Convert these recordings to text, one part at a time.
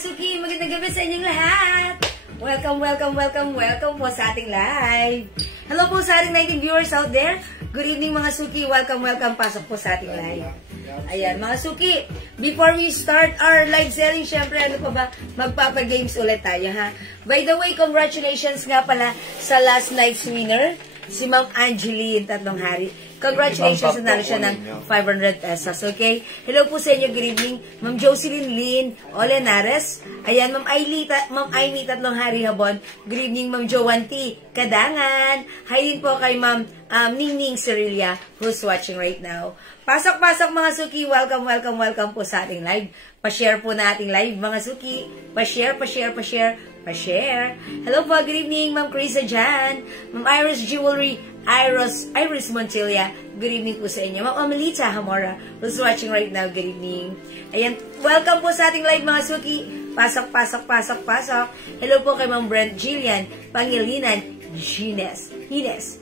Suki, magandang gabi sa inyong lahat. Welcome po sa ating live. Hello po sa ating 19 viewers out there. Good evening mga Suki, welcome. Pasok po sa ating live. Ayan, mga Suki, before we start our live selling, syempre, ano pa ba, magpapagames ulit tayo, ha? By the way, congratulations nga pala sa last night's winner, si Ma'am Angeline Tatlong Hari. Congratulations, nanalo siya ng 500 pesos, okay? Hello po sa inyo, good evening. Ma'am Jocelyn Lynn Olenares. Ayan, Ma'am Aimee Tatlong Hari Habon. Good evening, Ma'am Joanne T. Kadangan. Hi din po kay Ma'am Ningning Cerilia, who's watching right now. Pasok mga Suki, welcome po sa ating live. Pa-share po na ating live, mga Suki. Pa-share. Hello po, good evening, Ma'am Carissa Jan. Ma'am Iris Jewelry, Iris Montilla, good evening po sa inyo. Ma'am Amelita Hamora, who's watching right now, good evening. Ayan, welcome po sa ating live, mga Suki. Pasok. Hello po kay Ma'am Brent Jillian Pangilinan Hines.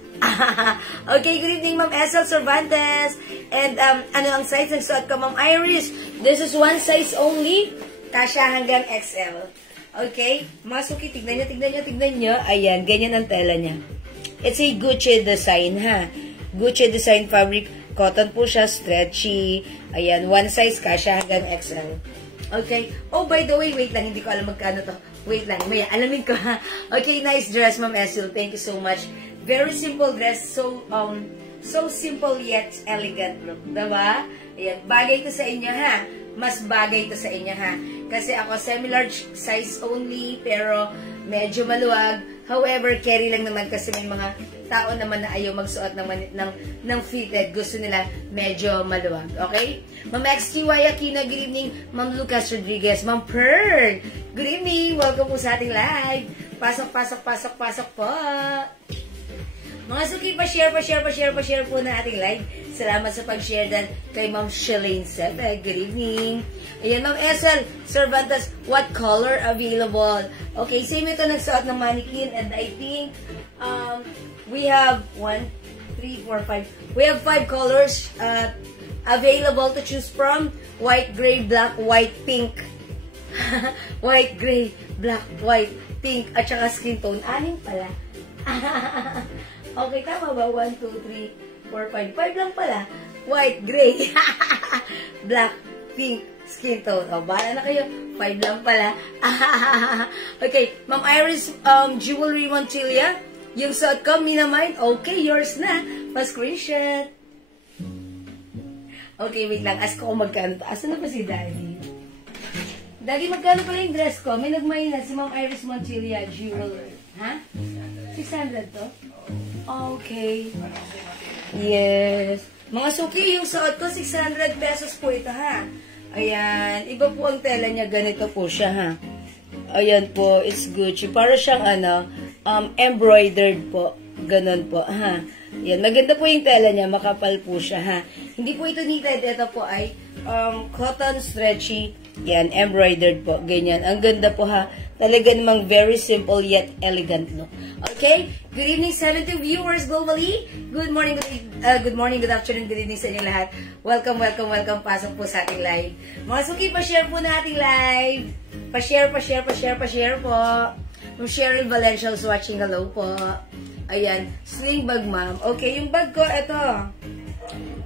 Okay, good evening, Ma'am Esel Cervantes. And ano ang size ng suot ko, Ma'am Iris? This is one size only, kasya hanggang XL. Okay, mga Suki, tignan nyo. Ayan, ganyan ang tela niya. It's a Gucci design, ha? Gucci design fabric. Cotton po siya, stretchy. Ayan, one size, kasya hanggang XL. Okay. Oh, by the way, wait lang. Hindi ko alam magkano to. Wait lang. Maya, alamin ko, ha? Okay, nice dress, Ma'am Esil. Thank you so much. Very simple dress. So simple yet elegant look. Diba? Ayan, bagay to sa inyo, ha? Mas bagay to sa inyo, ha? Kasi ako, semi-large size only, pero medyo maluwag. However, carry lang naman kasi may mga tao naman na ayaw magsuot ng fitted. Gusto nila medyo maluwag. Okay? Ma'am XTY Aquino, good evening. Ma'am Lucas Rodriguez. Ma'am Pearl, good evening. Welcome po sa ating live. Pasok po. Mga Suki, pa-share po na ating live. Salamat sa pag-share dan kay Ma'am Shalane Sebe. Good evening. Ayan, Ma'am Esel Cervantes, what color available? Okay, same ito nagsuot ng mannequin, and I think we have 1, 3, 4, 5. We have 5 colors available to choose from. White, gray, black, white, pink. White, gray, black, white, pink, at saka skin tone. 6 pala. Okay, tama ba? 1, 2, 3, 4, 5. 5 lang pala. White, gray, black, pink, skin tone. O, bahala na kayo. 5 lang pala. Okay, Ma'am Iris Jewelry Montilla. Yung suot ko, Minamind. Okay, yours na. Pa-screenshot. Okay, wait lang. Ask ko kung magkano. Asan na pa si Daddy? Daddy, magkano pala yung dress ko? May nagmayin na si Ma'am Iris Montilla Jewelry. Ha? 600 to? Okay. Yes. Mga Suki, yung suot ko, 600 pesos po ito, ha? Ayan. Iba po ang tela niya. Ganito po siya, ha? Ayan po. It's Gucci. Para siyang, embroidered po. Ganon po, ha? Ayan. Maganda po yung tela niya. Makapal po siya, ha? Hindi po ito knitted. Ito po ay cotton stretchy. Yan. Embroidered po. Ganyan. Ang ganda po, ha? Talaga namang very simple yet elegant look. Okay? Good evening, 70 viewers globally. Good morning, good afternoon, good evening sa inyo lahat. Welcome. Pasok po sa ating live. Mga Suki, pa-share po na ating live. Pa-share po. Ma'am Cheryl Valencia is watching. Hello po. Ayan. Sling bag, ma'am. Okay, yung bag ko, ito.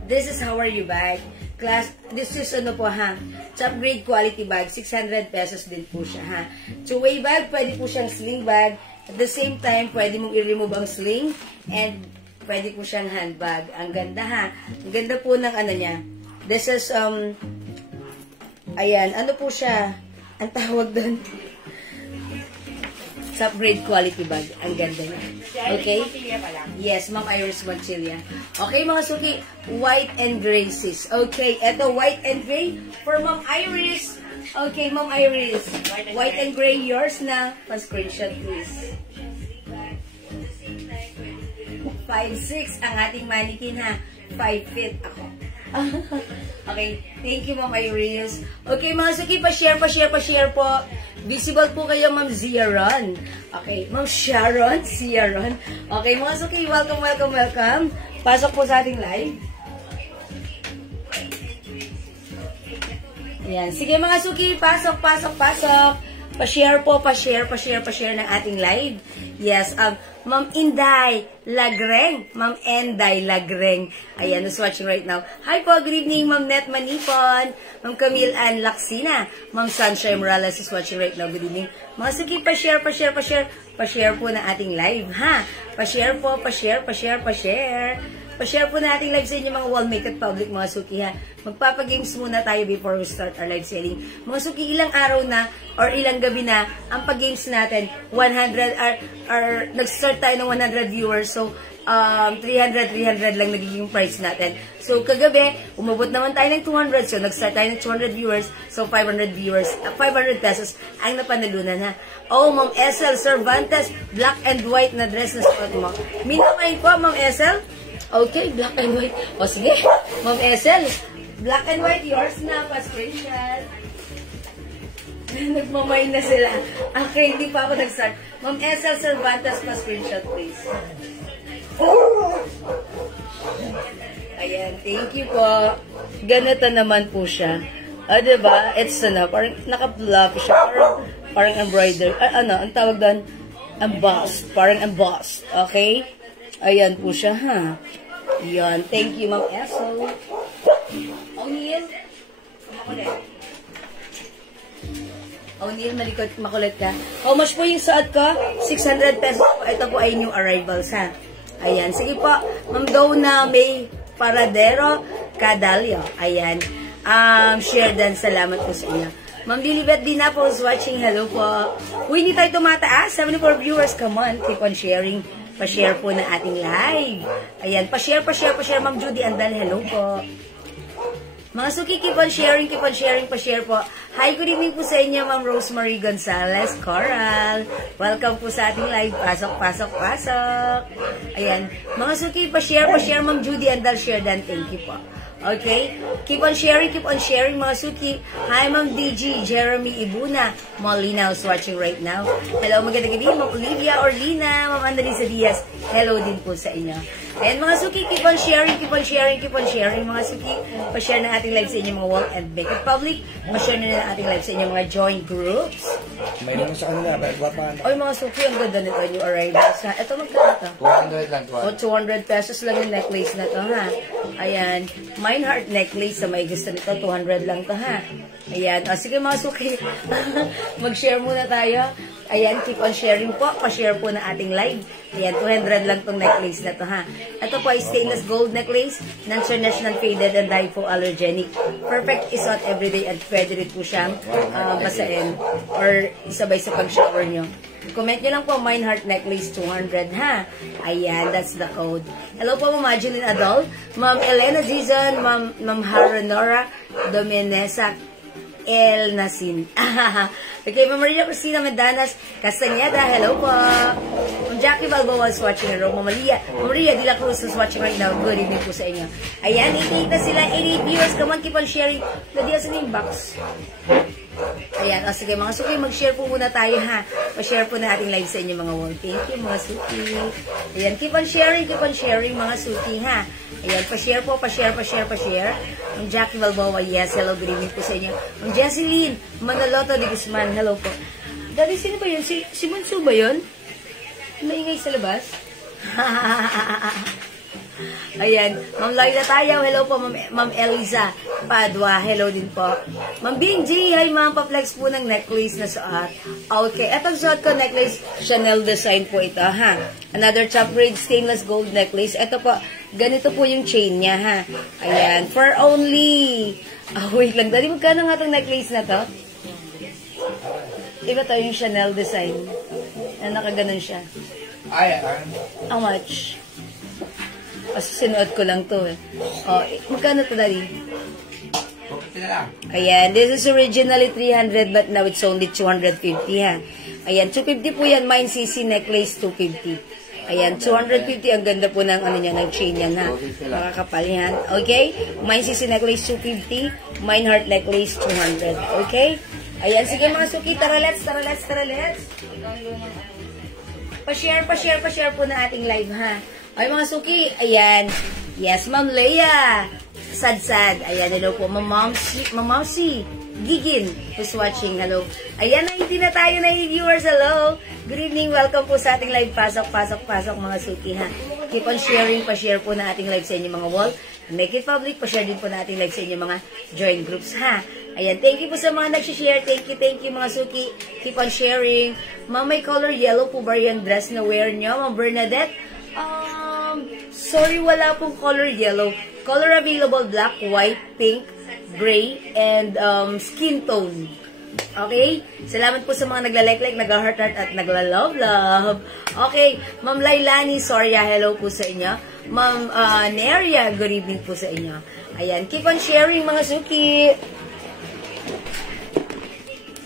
This is How Are You bag. Class, this is ano po, ha? Top grade quality bag. 600 pesos din po siya, ha? Two-way bag, pwede po siyang sling bag. At the same time, pwede mong i-remove ang sling. And pwede po siyang handbag. Ang ganda, ha? Ang ganda po ng ano niya. This is, ayan, ano po siya? Ang tawag doon. Top grade quality bag. Ang ganda niya. Okay? Yes, Ma'am Iris Montilla. Okay, mga Suki. White and gray, sis. Okay, eto white and gray for Ma'am Iris. Okay, Ma'am Iris. White and gray, yours na. Pa-screenshot, please. 5'6" ang ating mannequin, ha. 5 feet ako. Okay, thank you, Ma'am Iris. Okay, mga Suki, pa-share po. Visible po kayo, Ma'am Ziaron. Okay, Ma'am Sharon, Ziaron. Okay, mga Suki, welcome. Pasok po sa ating live. Ayan. Sige mga suki, pasok. Pa-share po, pa-share ng ating live. Yes, Ma'am Inday Lagreng. Ma'am Enday Lagreng. Ayan, who's watching right now. Hi po, good evening, Ma'am Net Manipon. Ma'am Camille Ann Laksina. Ma'am Sunshine Morales is watching right now. Good evening. Mga suki, pa-share. Pa-share po na ating live, ha? Pa-share po, pa-share. Pa-share po na ating live sa inyo mga wall makeup public, mga suki, ha? Magpapagames muna tayo before we start our live selling. Mga suki, ilang araw na or ilang gabi na ang pag-games natin, 100, nag-start tayo ng 100 viewers, so 300 lang nagiging price natin. So, kagabi, umabot naman tayo ng 200, so nag-start tayo ng 200 viewers, so 500 pesos ang napanalunan, ha? Oh, Ma'am Esel Cervantes, black and white na dress na suot mo. Minamay ko, Ma'am Esel? Okay, black and white. O sige, Ma'am Esel, black and white, yours na, pa-screenshot. Nagmamay na sila. Okay, hindi pa ako nag-start. Ma'am Esel Cervantes, pa-screenshot, please. Ayan, thank you po. Ganito naman po siya. Diba? It's parang naka-fluff siya. Parang embroidered. Ang tawag doon? Embossed. Parang embossed. Okay? Ayan po siya, ha? Yan. Thank you, Ma'am Esel. O'Neil, makulit ka. How much po yung suot ko? 600 pesos po. Ito po ay new arrivals, ha? Ayan. Sige po. Ma'am Dona May Paradero Cadalio. Ayan. Share dan. Salamat po sa inyo. Ma'am Lilibet Dina po is watching. Hello po. Uy, hindi tayo tumataas. 74 viewers. Come on. Keep on sharing. Pa-share po na ating live. Ayan. Pa-share. Ma'am Judy Andal. Hello po. Mga suki, keep on sharing, pa-share po. Hi, good evening po sa inyo, Ma'am Rosemary Gonzalez Coral. Welcome po sa ating live. Pasok. Ayan. Mga suki, pa-share, Ma'am Judy Andal, share dan. Thank you po. Okay? Keep on sharing, mga suki. Hi, Ma'am DG, Jeremy Ibuna. Molina is watching right now. Hello, magandang gabi, Ma'am Olivia Orlina, Ma'am Andalisa Diaz. Hello din po sa inyo. And mga suki, keep on sharing, mga suki. Pa-share na ating live sa inyo mga wall and makeup public. Pa-share na ating live sa inyo mga join groups. May naman sa kanila, may guwapan. Oy, mga suki, ang ganda nito, new arrivals, ha? Ito, magkano ito? 200 lang, 200 pesos lang yung necklace na to, ha? Ayan. Mine heart necklace, sa may gusto nito, 200 lang to, ha? Ayan. O, sige mga suki, mag-share muna tayo. Ayan, keep on sharing po. Pa-share po na ating live. Ayan, 200 lang tong necklace na to, ha. Ito po ay stainless gold necklace, non-traditional faded and hypoallergenic. Perfect isuot everyday at pwede rin po siyang basain or isabay sa pag-shower nyo. Comment nyo lang po, Mine Heart Necklace 200, ha. Ayan, that's the code. Hello po, Ma'am Madeline Adol, Ma'am Elena Zizon, Ma'am Haranora Domenesa El Nasin. Okay, Ma'am Maria Cristina Medanas Castañeda, hello po. Ma'am Jackie Balboa is watching. Hello, Ma'am Maria de la Cruz is watching right now. Good evening po sa inyo. Ayan, 88 na sila, 88 viewers. Come on, keep on sharing. Nadiya sa yung box. Ayan, o sige mga suki, mag-share po muna tayo, ha. Pa-share po na ating live sa inyo mga wall. Thank you mga suki. Ayan, keep on sharing mga suki, ha. Ayan, pa-share po, pa-share. Ang Jackie Balboa, yes, hello, good evening po sa inyo. Ang Jesseline Manaloto de Guzman, hello po. Dati, sino ba yun? Si Monsu ba yun? Maingay sa labas? Ayan, Ma'am Loida Tayaw, hello po, Ma'am Eliza Padua, hello din po. Ma'am Binji, hi ma'am, pa-flex po ng necklace na suot. Okay, etong suot ko necklace, Chanel design po ito, ha. Another top grade stainless gold necklace. Ito po, ganito po yung chain niya, ha. Ayan, for only, wait lang, dali magkano nga itong necklace na to? Iba to yung Chanel design. Nakaganon siya. How much? Kasi sinuot ko lang to, eh. Oh, magkano to, Daddy? Ayan, this is originally 300 but now it's only 250, ha. Ayan, 250 po yan, Mine CC necklace 250. Ayan, 250, ang ganda po ng ano niya, ng chain yan, ha. Makakapal yan. Okay? Mine CC necklace 250, Mine Heart necklace 200. Okay? Ayan, sige mga suki, tara let's. Pa-share po na ating live, ha. Ay, mga suki, ayan. Yes, Ma'am Leia. Sad. Ayan, hello po. Ma'am Mamsi. Gigin, who's watching. Hello. Ayan, 90 na tayo na viewers. Hello. Good evening. Welcome po sa ating live. Pasok mga suki ha. Keep on sharing. Pa-share po na ating live sa inyo mga wall. Make it public. Pa-share din po na ating live sa inyo mga join groups ha. Ayan. Thank you po sa mga nag-share. Thank you mga suki. Keep on sharing. Ma'am, may color yellow po ba yung dress na wear nyo? Ma'am Bernadette? Sorry, wala pong color yellow. Color available, black, white, pink, gray, and skin tone. Okay? Salamat po sa mga nagla-like, nagla-heart-heart, at nagla-love-love. Okay. Ma'am Lailani, sorry, hello po sa inyo. Ma'am Neria, good evening po sa inyo. Ayan, keep on sharing mga suki.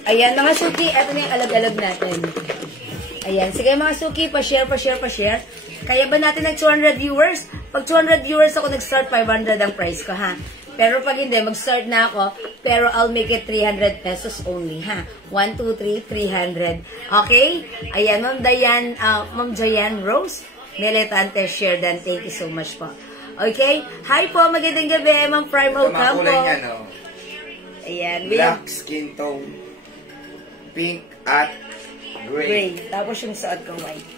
Ayan, mga suki, eto na yung alag-alag natin. Ayan, sige mga suki, pa-share. Kaya ba natin ng 200 viewers? Pag 200 viewers ako, nag-start 500 ang price ko, ha? Pero pag hindi, mag-start na ako, pero I'll make it 300 pesos only, ha? 1, 2, 3, 300. Okay? Ayan, Ma'am Diane Rose, Meletante, share dan. Thank you so much po. Okay? Hi po, magandang gabi, Ma'am Primo Campo. Ayan. Black skin tone, pink at gray. Tapos yung suot ko white.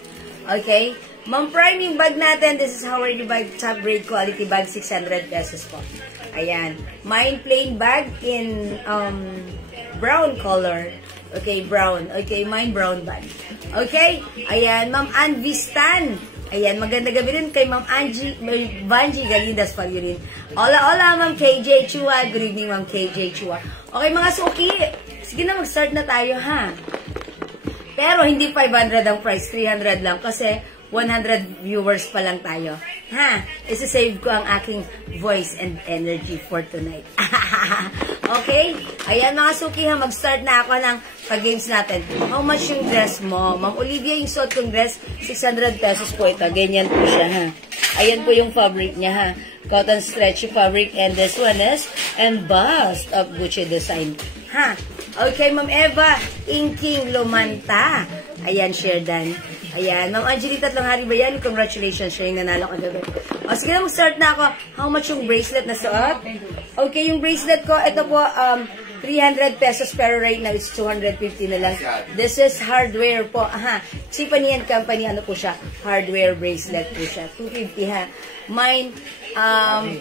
Okay? Ma'am Prime, yung bag natin, this is Howard bag, top grade quality bag, 600 pesos po. Ayan. Mine plain bag in brown color. Okay, brown. Okay, mine brown bag. Okay? Ayan, Ma'am Anvi Stan. Ayan, maganda gabi rin kay Ma'am Vanji Galindas Palyurin. Hola, Ma'am KJ Chua. Good evening, Ma'am KJ Chua. Okay, mga suki. Sige na, mag-start na tayo, ha? Pero hindi 500 ang price, 300 lang kasi 100 viewers pa lang tayo. Ha? Isa-save ko ang aking voice and energy for tonight. Okay? Ayan mga suki ha, mag-start na ako ng pag-games natin. How much yung dress mo? Ma'am Olivia, yung suot kong dress, 600 pesos po ito. Ganyan po siya ha. Ayan po yung fabric niya ha. Cotton stretchy fabric, and this one is and bust of Gucci design. Ha? Okay, Ma'am Eva, Inking Lumanta. Ayan, share dan. Ayan, Ma'am Angelita Tatlong ba yan? Congratulations, siya yung nanalo kagabi. O, sige na, mag-start na ako. How much yung bracelet na suot? Okay, yung bracelet ko, ito po, 300 pesos, pero right now, it's 250 na lang. This is hardware po. Aha, Tiffany & Company, ano po siya? Hardware bracelet po siya. 250 ha. Mine,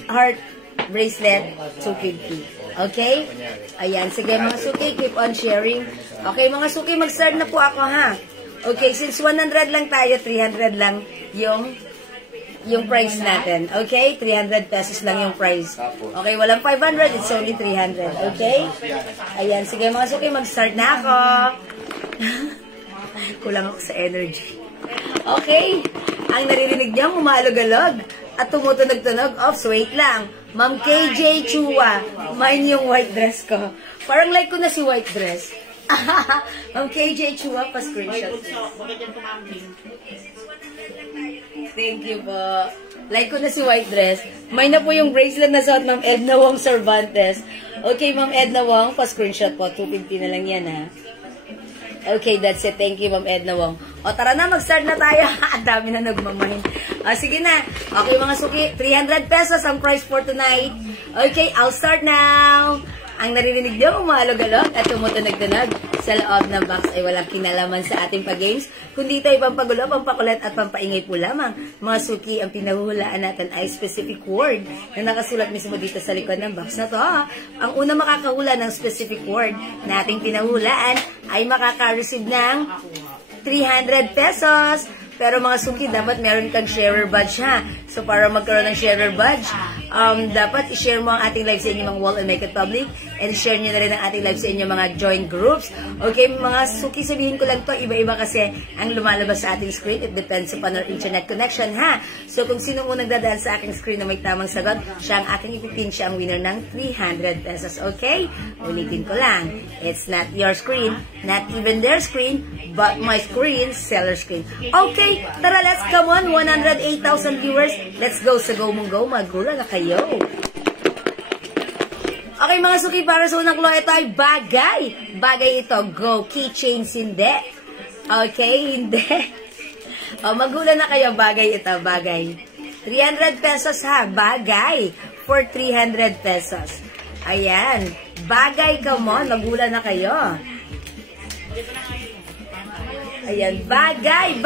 heart bracelet, 250. Okay? Ayan, sige mga suki, keep on sharing. Okay, mga suki, mag-start na po ako ha. Okay, since 100 lang tayo, 300 lang yung price natin. Okay? 300 pesos lang yung price. Okay, walang 500, it's only 300. Okay? Ayan, sige mga suki, mag-start na ako. Kulang ako sa energy. Okay? Ang naririnig niya, umalog-alog at tumutunog-tunog. Ops, wait lang. Ma'am KJ Chua, mine yung white dress ko. Parang like ko na si white dress. Ma'am KJ Chua, pa-screenshot. Thank you po. Like ko na si white dress. Mine na po yung bracelet na suot, Ma'am Edna Wong Cervantes. Okay, Ma'am Edna Wong, pa-screenshot po. 250 na lang yan, ha? Okay, that's it. Thank you, Ma'am Edna Wong. O, tara na, mag-start na tayo. Ang dami na nagmamahin. Sige na. Okay, mga suki, 300 pesos ang price for tonight. Okay, I'll start now. Ang naririnig niyo, umalog-alog at tumutunog-tunog sa loob ng box ay walang kinalaman sa ating pag-games, kundi tayo pampagulo, pampakulat at pampaingay po lamang. Mga suki, ang pinahuhulaan natin ay specific word na nakasulat mismo dito sa likod ng box na to. Ang una makakahula ng specific word na ating pinahulaan ay makaka-receive ng 300 pesos. Pero mga suki, dapat meron kang sharer badge ha. So para magkaroon ng sharer badge, dapat i-share mo ang ating live sa inyong mga wall and make it public. And share nyo na rin ang ating live sa inyong mga join groups. Okay, mga suki, sabihin ko lang to, iba-iba kasi ang lumalabas sa ating screen. It depends upon our internet connection ha. So kung sino unang dadaan sa aking screen na may tamang sagot, siya ang aking ipipin, siya ang winner ng 300 pesos. Okay? Ulitin ko lang. It's not your screen, not even their screen, but my screen, seller screen. Okay, tara, let's come on. 108,000 viewers. Let's go sa Go Mong Go. Magura na kayo. Okay, mga suki, para sa unang clue, ito ay bagay. Bagay ito. Go. Keychains, hindi. Okay, hindi. Magula na kayo. Bagay ito. Bagay. 300 pesos ha. Bagay. For 300 pesos. Ayan. Bagay ka mo, nagula na kayo. Ayan, bagay,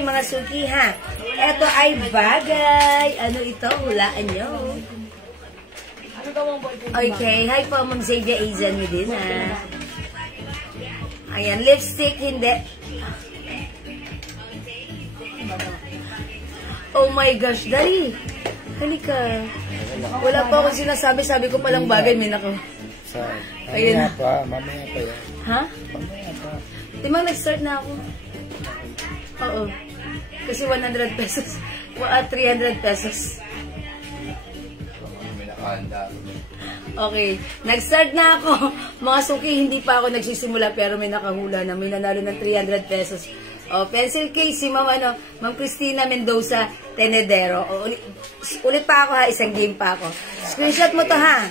mga suki ha. Ito ay bagay. Ano ito? Hulaan nyo. Okay, hi po, Ma'am Xavier Azan mo din ha. Ayan, lipstick, hindi. Oh my gosh, dali. Halika. Wala pa akong sinasabi, sabi ko palang bagay, may nako. Mamaya pa yan. Ha? Mamaya pa. Timang nag-start na ako. Oo. Kasi 100 pesos. 300 pesos. May nakahanda. Okay. Nag-start na ako. Mga suki, hindi pa ako nagsisimula pero may nakahula na. May nanalo ng 300 pesos. O, pencil case si Ma'am Cristina Mendoza Tenedero. O, ulit pa ako ha. Isang game pa ako. Screenshot mo to ha.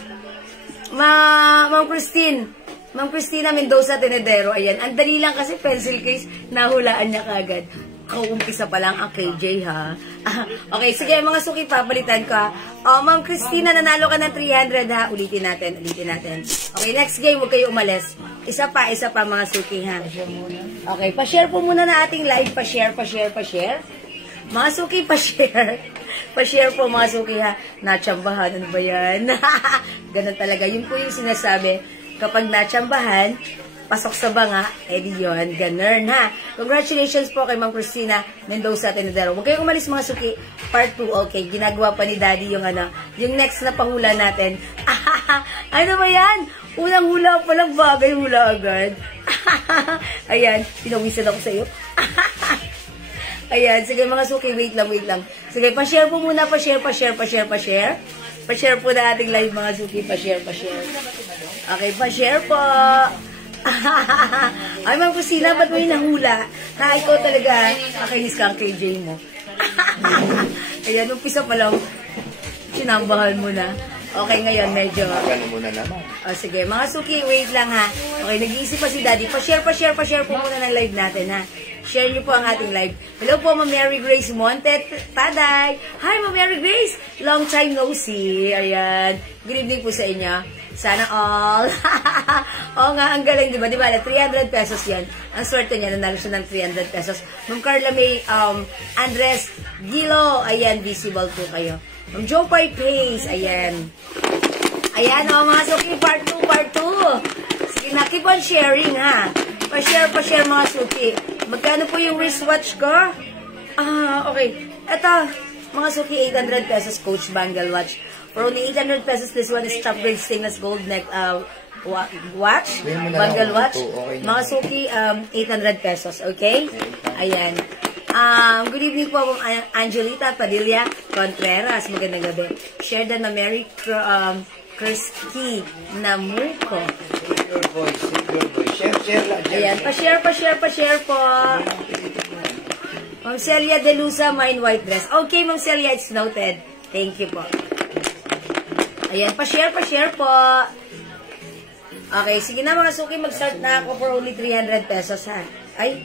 Ma'am Cristina Mendoza Tenedero. Ayan. Ang dali lang kasi pencil case. Nahulaan niya kagad. Kaumpisa pa lang ang KJ ha. Okay, sige mga suki, papalitan ko ha. Ma'am Cristina, nanalo ka ng 300 ha. Ulitin natin. Okay, next game, huwag kayo umalis. Isa pa mga suki ha. Okay, pa-share po muna na ating live. Pa-share. Mga suki, pa-share. Pa-share po mga suki ha. Natsambahan, ano ba yan? Ganun talaga. Yun po yung sinasabi. Kapag natsambahan, pasok sa banga, edi yun, ganun ha. Congratulations po kay Ma'am Cristina Mendoza Tenedero. Huwag kayong umalis mga suki. Part 2, okay. Ginagawa pa ni Daddy yung yung next na pahula natin. Ano ba yan? Unang hula pa lang, bagay hula agad. Ayan, pinawisan ako sa iyo. Ayan, sige mga suki, wait lang. Sige, pa-share po muna, pa-share. Pa-share po na ating live mga suki, pa-share. Okay, pa-share po. Ay, Ma'am Cristina, ba't may nahula? Ha, ikaw talaga, nakainis ka ang KJ mo. Ayan, umpisa pa lang, sinambahan mo na. Okay, ngayon, medyo... Ano muna naman. O, sige, mga suki, wait lang ha. Okay, nag-iisip pa si Daddy. Pa-share po muna ng live natin ha. Share niyo po ang ating live. Hello po, Ma'am Mary Grace Montet Taday. Hi, Ma'am Mary Grace. Long time no see. Ayan. Good evening po sa inyo. Sana all. Oo nga, ang galing, di ba? 300 pesos yan. Ang swerte niya, nanalo siya ng 300 pesos. Ma'am Carla May Andres Gilo. Ayan, visible po kayo. Ma'am Jopay Pace. Ayan. Ayan, mga suki, part 2. Sige na, keep on sharing, ha. Pa-share mga suki. Magkano po yung wristwatch ko? Okay. Ito, mga suki, 800 pesos Coach Bangle watch. For only 800 pesos, this one is top grade stainless gold neck watch. Bangle watch. Mga suki, 800 pesos. Okay? Ayan. Good evening po, Angelita Padilla Contreras. Magandang gabi. Share na Mary Krisky Namuko. Share lang. Ayan, pa-share po. Ma'am Celia De Luza, mine white dress. Okay, Ma'am Celia, it's noted. Thank you po. Ayan, pa-share po. Okay, sige na mga suki, mag-start na ako for only 300 pesos ha. Ay.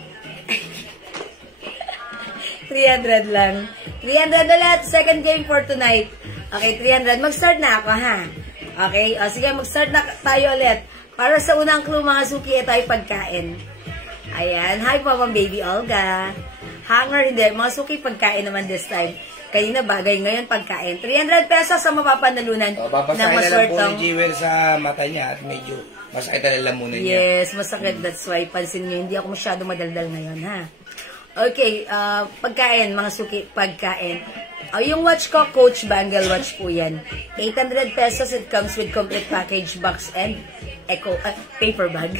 300 lang. 300 ulit, second game for tonight. Okay, 300. Mag-start na ako ha. Okay, sige, mag-start na tayo ulit. Para sa unang clue, mga suki, ito ay pagkain. Ayan. Hi po, Ma'am Baby Olga. Hanger, hindi. Mga suki, pagkain naman this time. Kanina bagay, ngayon pagkain. 300 pesos ang mapapanalunan. Babasahin na lang po ni Jewel sa mata niya at medyo masakit na lamunan niya. Yes, masakit. That's why, pansin niyo, hindi ako masyado madaldal ngayon, ha? Okay, pagkain, mga suki, pagkain. Yung watch ko, Coach Bangle watch po yan. 800 pesos, it comes with complete package box and paper bag.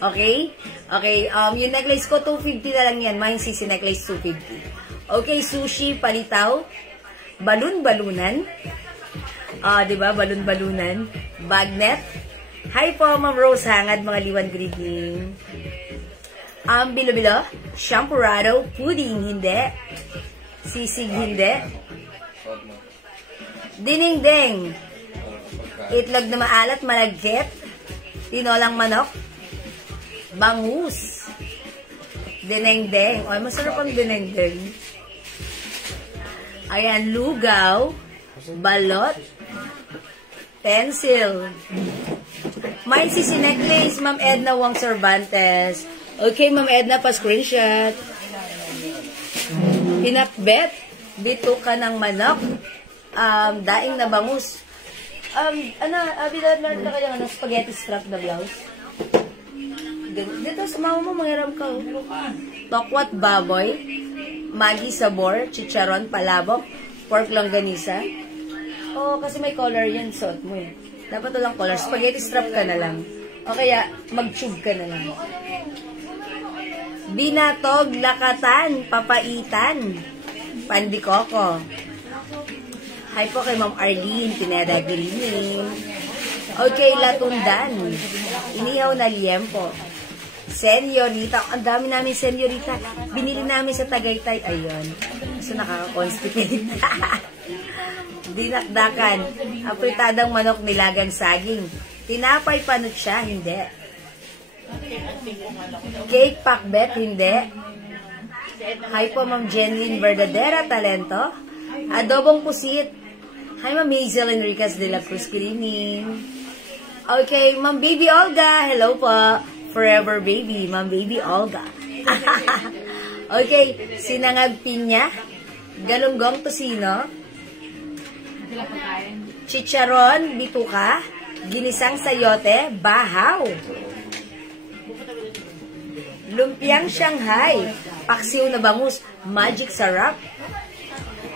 Okay? Okay, yung necklace ko, 250 na lang yan. Mine CC necklace, 250. Okay, sushi, palitaw, balon-balunan. Diba? Balon-balunan. Bagnet. Hi po, Ma'am Rose Hangad, mga liwan, good evening. Bilo-bilo, champurado, pudding, hindi. Sisig, hindi. Dinding-ding. Itlog na maalat, malagkit. Tinolang manok. Bangus. Dineng-deng. Ay, masarap ang dineng-deng. Ayan, lugaw. Balot. pencil. May sisi necklace, Ma'am Edna Wong Cervantes. Okay, Ma'am Edna, pa-screenshot. Pinakbet, bituka ng manok, daing na bangus. Binadman ka kaya ng spaghetti strap na blouse? Dito, sumawa mo, mangiram ka. Tokwat baboy, magi sabor, chicharon, palabok, pork longganisa. Oo, kasi may color yan, suot mo eh. Dapat walang color. Spaghetti strap ka na lang. O kaya, mag-tube ka na lang. Binatog, lakatan, papaitan, pandikoko. Hi po kay Ma'am Arlene, Pineda Greening. Okay, latundan. Inihaw na liempo. Senyorita. Ang dami namin senyorita. Binili namin sa Tagaytay. Ayun. So, nakaka-constipate. Dinakdakan. Apritadang manok nilagang saging. Tinapay panot siya. Hindi. Cake pakbet. Hindi. Hi po, Ma'am Jenlyn Verdadera Talento. Adobong pusit. Hi, Ma'am Hazel Enriquez de la Cruz Kilining. Okay, Ma'am Baby Olga. Hello po. Forever Baby. Ma'am Baby Olga. Okay, sinangag pinya. Galunggong tosino. Chicharon, bituka. Ginisang sayote, bahaw. Lumpiang Shanghai. Paksiw na bangus, magic sarap.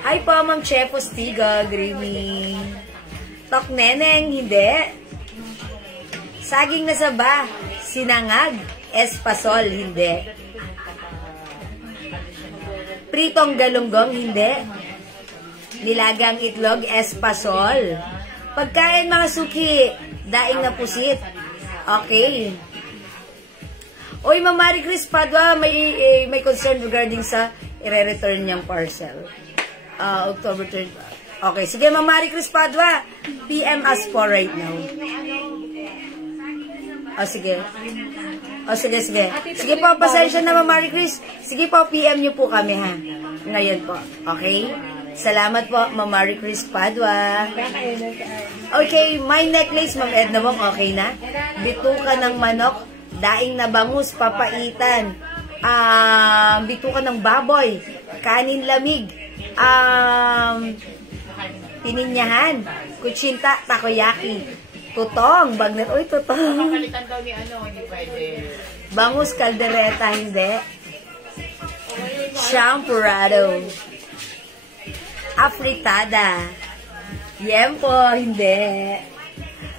Hi po, Ma'am Chef Ostiga, Grimy. Tok Neneng, hindi. Saging na saba, sinangag, espasol, hindi. Pritong galunggong, hindi. Nilagang itlog, espasol. Pagkain mga suki, daing na pusit. Okay. Uy, Ma'am Marie Chris Padua, may concern regarding sa i-return niyang parcel. October 3rd. Okay, sige, Ma'am Marie Chris Padua, PM us po right now. Sige. Sige. Sige po, pasensya na, Ma'am Marie Chris. Sige po, PM niyo po kami, ha? Ngayon po. Okay? Salamat po, Ma'am Marie Chris Padua. Okay, my necklace, Ma'am Edna Wong, okay na? Bituka ng manok, daing na bangus, papaitan, bituka ng baboy, kanin lamig, pininyahan, kutsinta, takoyaki, tutong, bagnet, uy, tutong. Makalitan daw ni hindi pwede. Bangus, kaldereta, hindi. Champurrado. Afritada. Yempo, hindi.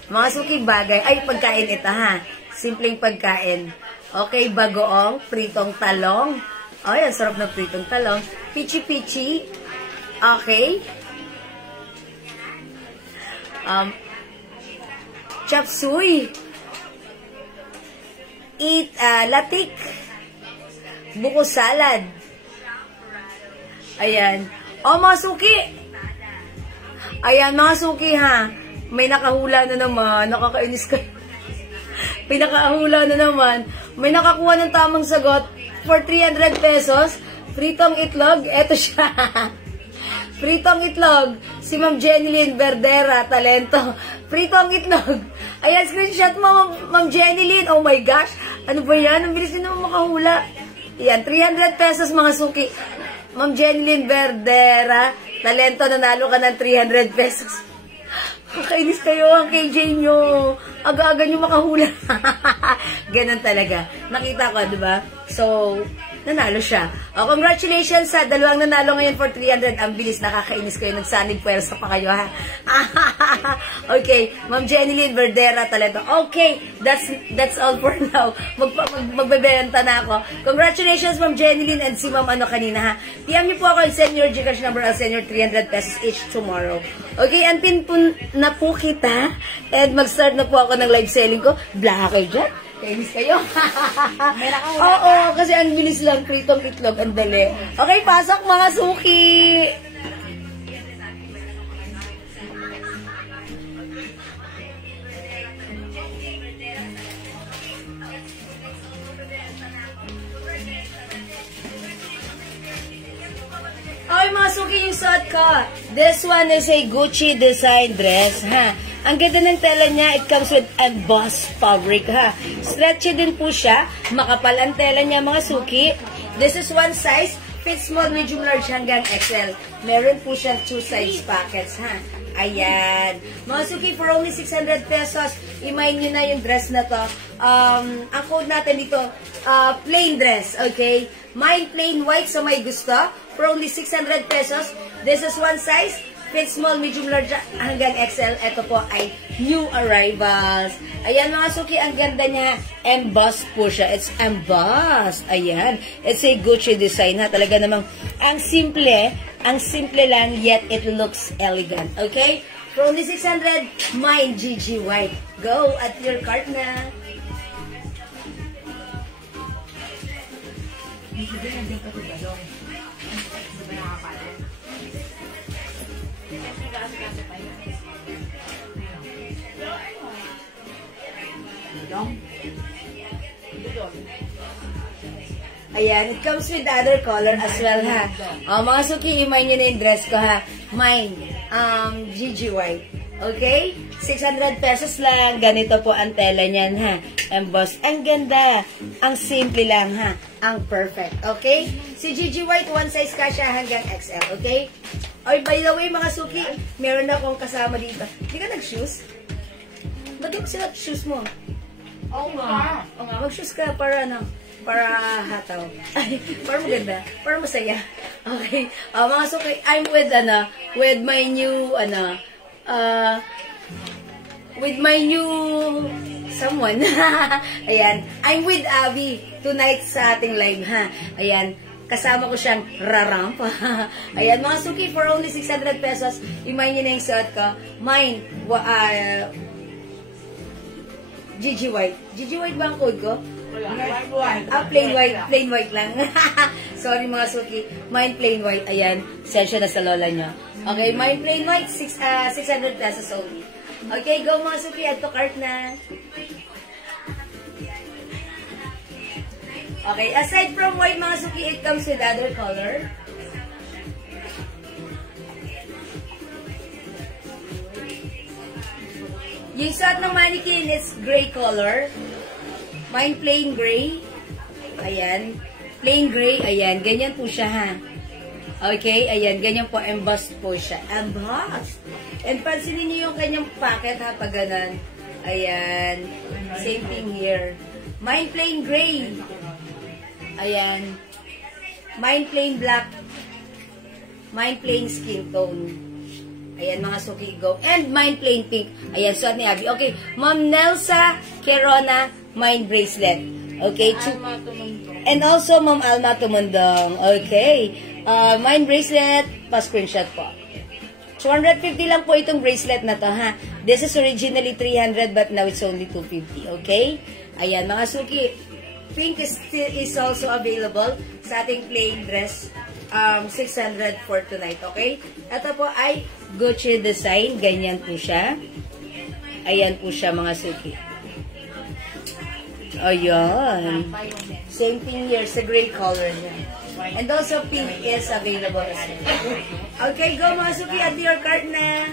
Mga suki bagay. Ay, pagkain ito, ha? Simpleng pagkain. Okay, bagoong, pritong talong. Ay, ang sarap ng pritong talong. Pichi-pichi. Okay. Chop suey. Latik. Buko salad. Ayan. Mga suki. Ayan, mga suki, ha. May nakahula na naman. Nakakainis ka. May nakahula na naman. May nakakuha ng tamang sagot for 300 pesos. Pritong itlog. Eto siya. Pritong itlog. Si Ma'am Jenilyn Verdera, Talento. Pritong itlog. Ayan, screenshot mo, Ma'am Jenilyn. Oh my gosh. Ano ba yan? Ang bilis din naman makahula. Ayan, 300 pesos mga suki. Ma'am Jenilyn Verdera, Talento, nanalo ka ng 300 pesos. Kakainis kayo ang KJ nyo. Aga-aga nyo makahula. Ganon talaga. Nakita ko, diba? So, nanalo siya. Congratulations sa dalawang nanalo ngayon for 300. Ang bilis, nakakainis kayo. Nagsanib pwersa pa kayo, ha? Okay, Ma'am Jenilyn Verdera, Talento. Okay, that's all for now. Magbebenta na ako. Congratulations, Ma'am Jenilyn, and si Ma'am kanina, ha? PM niyo po ako, send your Gcash number, I'll send your 300 pesos each tomorrow. Okay, and pin po na po kita. And mag-start na po ako ng live selling ko. Blah kayo dyan. Kainis kayo. Oo, kasi ang bilis lang, pritong itlog, ang dali. Okay, pasok mga suki! Okay, mga suki, yung suot ko. This one is a Gucci design dress, ha? Ang ganda ng tela niya, it comes with embossed fabric, ha. Stretchy din po siya. Makapal ang tela niya, mga suki. This is one size. Fit small, medium, large, hanggang XL. Meron po siya 2 size packets, ha. Ayan. Mga suki, for only 600 pesos, imayin nyo na yung dress na to. Ang code natin dito, plain dress, okay? Mine plain white, so may gusto. For only 600 pesos. This is one size. Fit small, medium, large, hanggang XL. Ito po ay new arrivals. Ayan mga suki, ang ganda niya. Embossed po siya. It's embossed. Ayan. It's a Gucci design ha. Talaga namang ang simple lang, yet it looks elegant. Okay? For only 600, mine GG White. Go at your cart na. Ayan, it comes with other color as well, ha. Mga suki, imay nyo na yung dress ko, ha. Mine, GG White. Okay? 600 pesos lang. Ganito po ang tela niyan, ha. Embossed. Ang ganda. Ang simple lang, ha. Ang perfect. Okay? Si GG White, one size kasha hanggang XL. Okay? Or by the way, mga suki, meron na akong kasama dito. Hindi ka nag-shoes? Ba't yung silat shoes mo? Oo nga. Oo nga, mag-shoes ka para ano? Para hataw. Ay, para maganda. Para masaya. Okay. Mga suki, I'm with my new, with my new someone. Ayan. I'm with Abby tonight sa ating live, ha. Ayan. Kasama ko siyang raramp. Ayan, mga suki, for only 600 pesos, imay niyo na yung suot ko. Mine, GG White. GG White ba ang code ko? Plain white lang. Sorry mga suki. Mine plain white. Ayan. Sensya na sa lola nyo. Okay, mine plain white. 600 pesos only. Okay, go mga suki. Add to cart na. Okay, aside from white mga suki, it comes with other color. Yung suot ng mannequin is gray color. Mine plain gray. Ayan. Plain gray. Ayan. Ganyan po siya, ha. Okay. Ayan. Ganyan po. Embossed po siya. Embossed. And pansinin niyo yung kanyang packet, ha. Pag ganun. Ayan. Same thing here. Mine plain gray. Ayan. Mine plain black. Mine plain skin tone. Ayan, mga suki, go. And mine plain pink. Ayan, suot ni Abby. Okay. Ma'am Nelsa Kerona, mine bracelet. Okay. And also, Ma'am Alma Tumundong. Okay. Mine bracelet, pa-screenshot po. 250 lang po itong bracelet na to, ha. This is originally 300, but now it's only 250. Okay. Ayan, mga suki. Pink is also available sa ating plain dress. 600 for tonight, okay? Ito po ay Gucci design. Ganyan po siya. Ayan po siya, mga suki. Ayan. Same thing here sa gray color niya. And also pink is available as well. Okay, go mga suki. Add your cart na.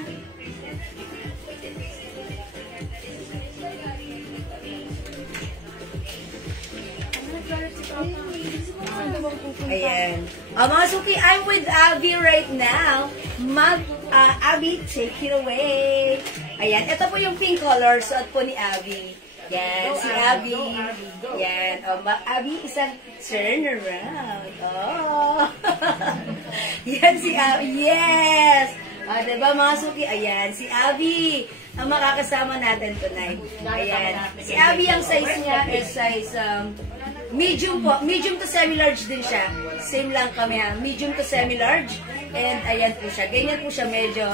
Ayan. Mga suki, I'm with Abby right now. Abby, take it away. Ayan. Ito po yung pink color. Suot po ni Abby. Yan, si Abby. Yan. Abby, isang turn around. Oh. Yan si Abby. Yes! Diba mga suki? Ayan, si Abby ang makakasama natin tonight. Ayan. Si Abby, ang size niya is size medium po. Medium to semi-large din siya. Same lang kami, ha. Medium to semi-large. And ayan po siya. Ganyan po siya medyo.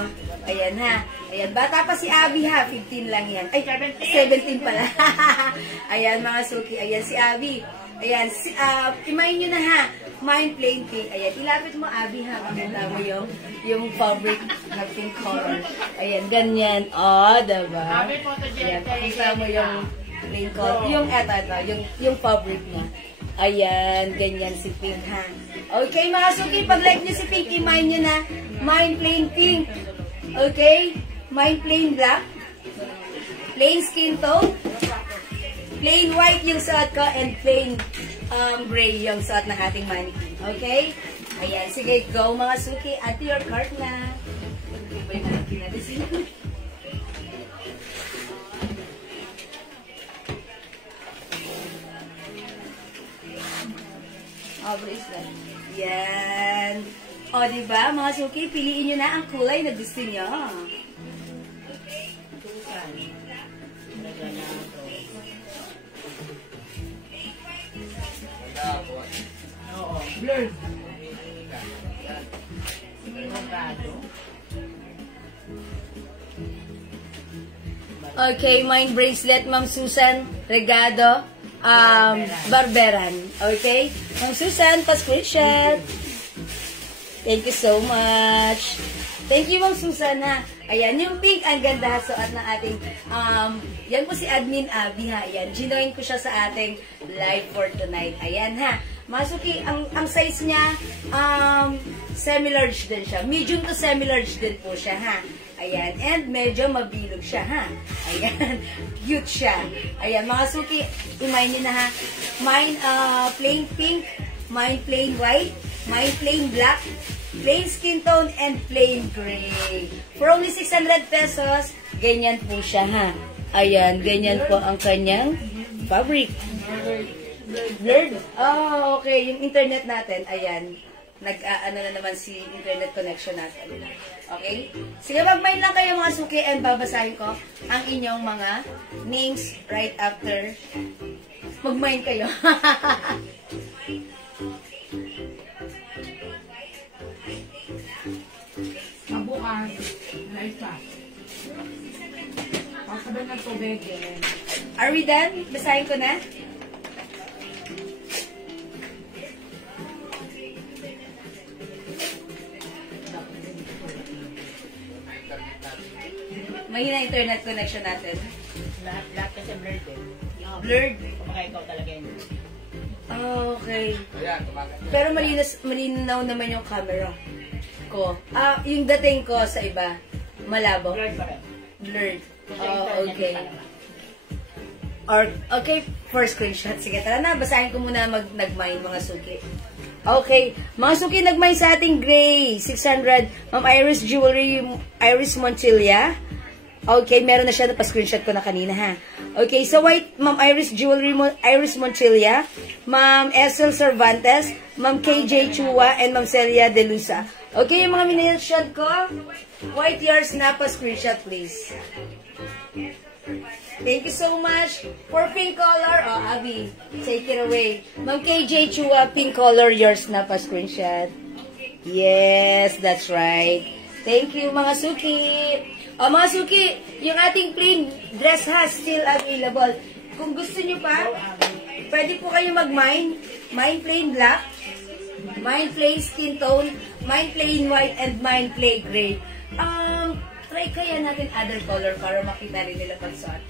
Ayan, ha. Ayan. Bata pa si Abby, ha. 15 lang yan. Ay, 17 pala. Ayan, mga suki. Ayan, si Abby. Ayan. Imayin nyo na, ha. Mine plain pink. Ayan. Ilapit mo, Abby, ha. Pakita mo yung fabric na pink color. Ayan. Ganyan. Oh, diba? Ayan. Pakita mo yung plain color. Yung fabric niya. Ayan, ganyan si Pink, ha. Okay, mga suki, pag-like nyo si Pink, i-mine nyo na. Mine plain pink. Okay? Mine plain black. Plain skin tone. Plain white yung suot ko and plain gray yung suot ng ating mannequin. Okay? Ayan. Sige, go mga suki. Add to your cart na. Iba yung mannequin natin sila. Oh, bracelet. Yan. O, diba, mga suki, piliin nyo na ang kulay na gusto nyo. Oo. Blurred. Okay, mine bracelet, Ma'am Susan Regado, Barberan. Okay? Ma'am Susan, pa-screenshot. Thank you so much. Thank you, Ma'am Susan, ha. Ayan, yung pink, ang ganda suot ng ating, yan po si Admin Abby, ha. Ayan, ginoin ko siya sa ating live for tonight. Ayan, ha. Masuki, ang size niya, semi-large din siya. Medium to semi-large din po siya, ha. Ayan, and medyo mabilog siya, ha. Ayan, cute siya. Ayan, mga suki, imay niyo na, ha. Mine, plain pink, mine plain white, mine plain black, plain skin tone, and plain gray. For only 600 pesos, ganyan po siya, ha. Ayan, ganyan po ang kanyang fabric. Blurred? Oh, okay. Yung internet natin, ayan. Nag-ano na naman si internet connection natin. Okay? Sige, mag-mine lang kayo mga suki and babasahin ko ang inyong mga names right after. Mag-mine kayo. Mabukas. Life pa. Pagkaban ng tubig. Are we done? Basahin ko na? Mahina internet connection natin. Lahat kasi blurred eh. Blurred? Baka ikaw talaga yun. Oh, okay. Pero malinaw naman yung camera ko. Yung dating ko sa iba, malabo. Blurred pa rin. Blurred. Oh, okay. Okay, first screenshot. Sige, tara na. Basahin ko muna nag-mine mga suki. Okay. Mga suki, nag-mine sa ating gray. 600. Ma'am Iris Jewelry, Iris Montilla. Okay, meron na siya na pa-screenshot ko na kanina, ha. Okay, so white, Ma'am Iris Jewelry, Iris Montilla, Ma'am Esel Cervantes, Ma'am KJ Chua, and Ma'am Celia De Lusa. Okay, yung mga minilshot ko, white yours na pa-screenshot, please. Thank you so much. For pink color, Abby, take it away. Ma'am KJ Chua, pink color, yours na pa-screenshot. Yes, that's right. Thank you, mga suki. Mga suki, yung ating plain dress has still available. Kung gusto nyo pa, pwede po kayo mag-mine. Mine plain black, mine plain skin tone, mine plain white, and mine plain gray. Try kaya natin other color para makita rin nila pagsuot.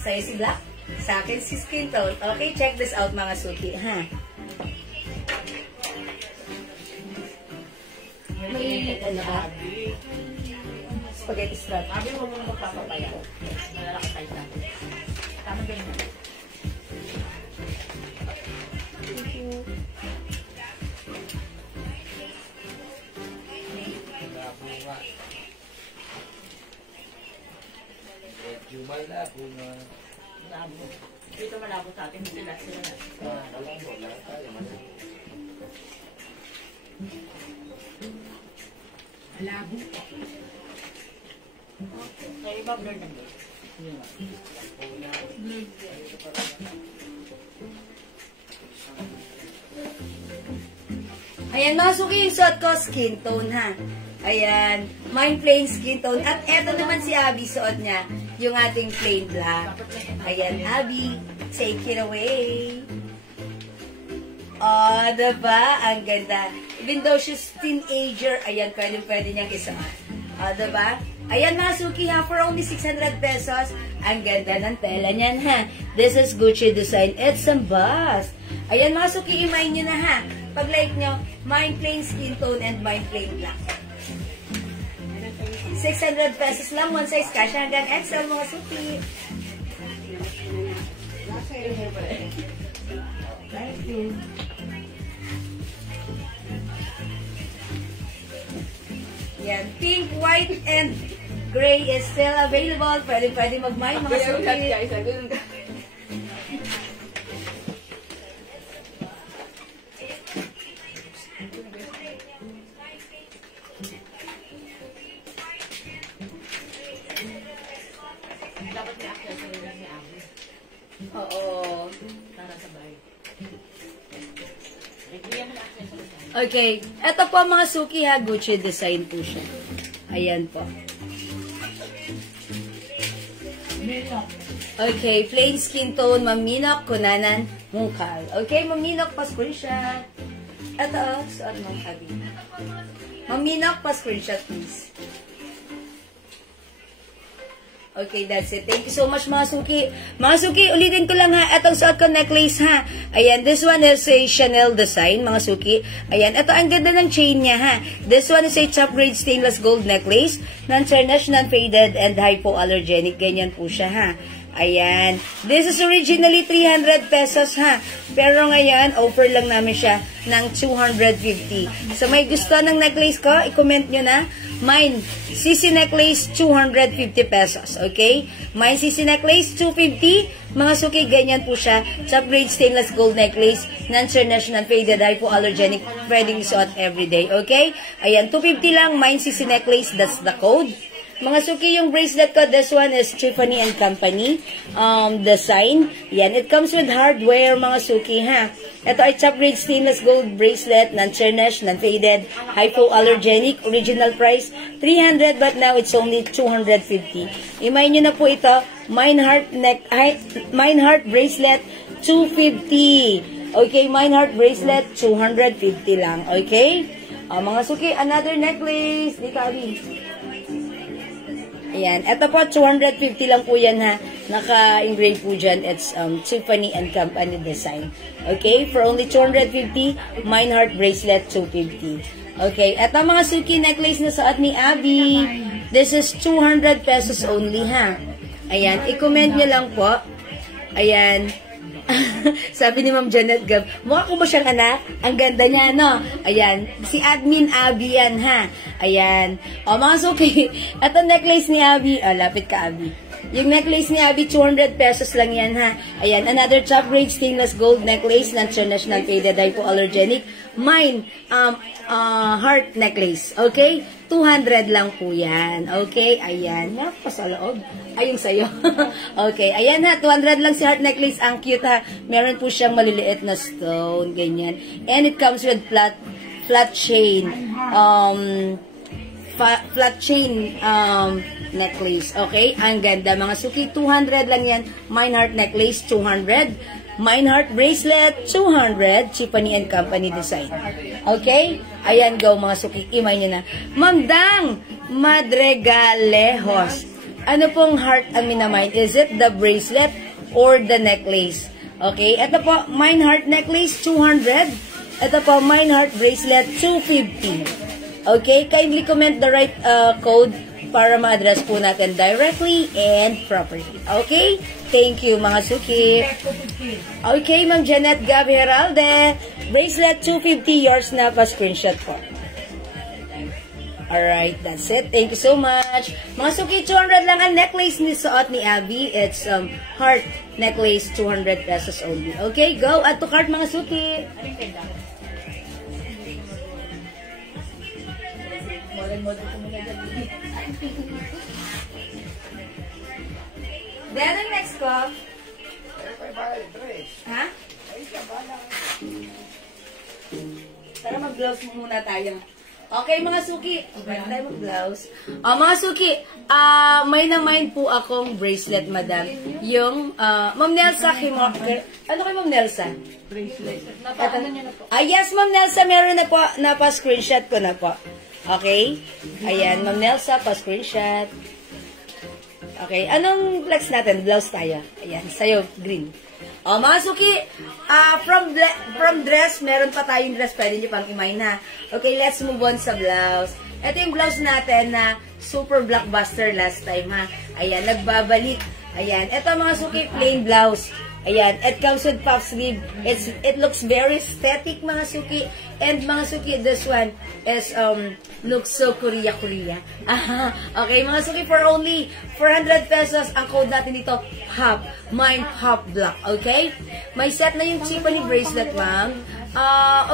Sa'yo si black, sa akin si skin tone. Okay, check this out mga suki, ha? May, ano ba? Spaghetti strap. Sabi mo muna magpapapaya. Malalaki tayo natin. Tama din mo. Thank you. Malabo. Dito malabo sa atin. Sila na. Malabo. Kaya iba blurred na blurred. Ayan, mga suki, yung suot ko, skin tone, ha? Ayan, mine plain skin tone. At eto naman si Abby, suot niya, yung ating plain black. Ayan, Abby, take it away. Oh, diba? Ang ganda. Even though she's teenager, ayan, pwede niyang isuot. Oh, diba? Ayan mga suki, ha, for only 600 pesos. Ang ganda ng tela niyan, ha. This is Gucci design. It's a bust. Ayan mga suki, imay nyo na, ha. Pag like nyo, mine plain skin tone and mine plain black. 600 pesos lang. One size cash hanggang XL mga suki. Thank you. Yan. Pink, white, and gray is still available. Pwede mag-mine mga suki. Dapat may accessory rin ni Abby. Oo. Para sa bahay. Bigyan mo na accessory sa Okay. Ito po mga suki ha. Gucci design po siya. Ayan po. Okay. Plain skin tone. Maminok, kunanan, mungkal. Okay. Maminok, pa-screenshot. Ito oh. Suot mo, Abby. Maminok, pa-screenshot please. Okay, that's it. Thank you so much, mga suki. Mga suki, ulitin ko lang ha. Itong suot ko necklace ha. Ayan, this one is a Chanel design, mga suki. Ayan, ito ang ganda ng chain niya ha. This one is a top grade stainless gold necklace. Non-tarnished, non-faded, and hypoallergenic. Ganyan po siya ha. Ayan. This is originally 300 pesos ha. Pero ngayon, offer lang namin siya ng 250. So may gusto ng necklace ko, i-comment nyo na. Mine, CC necklace, 250 pesos. Okay? Mine, CC necklace, 250. Mga suki, ganyan po siya. Top grade stainless gold necklace. Non-tarnished, non-faded, hypoallergenic. Pwedeng isuot everyday. Okay? Ayan, 250 lang. Mine, CC necklace. That's the code. Mga suki, yung bracelet ko, this one is Tiffany & Company design. Yan, it comes with hardware, mga suki, ha. Ito ay top grade stainless gold bracelet, non-tarnished, non-faded, hypoallergenic, original price, 300, but now it's only 250. Imay nyo na po ito, Mine Heart bracelet, 250. Okay, Mine Heart bracelet, 250 lang. Okay? Mga suki, another necklace. Dito, Abi. Ayan. Ito po, 250 lang po yan ha. Naka-engrave po dyan. It's Tiffany & Company design. Okay? For only 250, Mine Heart bracelet, 250. Okay. Ito mga suki necklace na suot ni Abby. This is 200 pesos only ha. Ayan. I-comment nyo lang po. Ayan. Sabi ni Ma'am Janet Gab, mukha ko ba siyang anak? Ang ganda niya, no? Ayan, si Admin Abby yan, ha? Ayan. O, mga suki, ito necklace ni Abby. Lapit ka, Abby. Yung necklace ni Abby, 200 pesos lang yan, ha? Ayan, another top grade stainless gold necklace, non-tarnished, faded, hypoallergenic. Mine, heart necklace, okay? 200 lang po yan. Okay, ayan. Nako, sa loob. Ayun sa'yo. Okay, ayan ha. 200 lang si heart necklace. Ang cute ha. Meron po siyang maliliit na stone. Ganyan. And it comes with flat chain. Flat chain necklace. Okay, ang ganda. Mga suki, 200 lang yan. Mine heart necklace, 200. Mine Heart bracelet, 200, Tiffany & Company design. Okay? Ayan, go mga suki. Imay nyo na. Ma'am Dang Madregalejos. Ano pong heart ang minamine? Is it the bracelet or the necklace? Okay? Ito po, Mine Heart necklace, 200. Ito po, Mine Heart bracelet, 250. Okay? Kindly comment the right code para ma-address po natin directly and properly. Okay? Thank you, mga suki. Okay, Ma'am Janet Gab Heralde. Bracelet 250, yours na pa-screenshot po. Alright, that's it. Thank you so much. Mga suki, 200 lang ang necklace ni suot ni Abby. It's heart necklace, 200 pesos only. Okay, go. Add to cart, mga suki. Then, ang next ko. Ha? Tara, mag-gloves muna tayo. Okay, mga suki. Okay, tayo mag-gloves. Mga suki, may na-mind po akong bracelet, madam. Yung, Ma'am Nelsa, ano kay Ma'am Nelsa? bracelet. Ano niya na po? Yes, Ma'am Nelsa, meron na po. Napa-screenshot ko na po. Okay? Ayan, Ma'am Nelsa, pa-screenshot. Okay, anong flex natin? Blouse tayo. Ayan, sa'yo, green. Mga suki, from dress, meron pa tayong dress. Pwede nyo pang imay na. Okay, let's move on sa blouse. Ito yung blouse natin na super blockbuster last time, ha. Ayan, nagbabalik. Ayan, ito mga suki, plain blouse. Ayan, it comes with puff sleeve. It looks very aesthetic, mga suki. And mga suki, this one is, looks so Korea. Okay, mga suki, for only 400 pesos, ang code natin dito, POP. Mine POP Black, okay? May set na yung Tiffany bracelet, ma'am.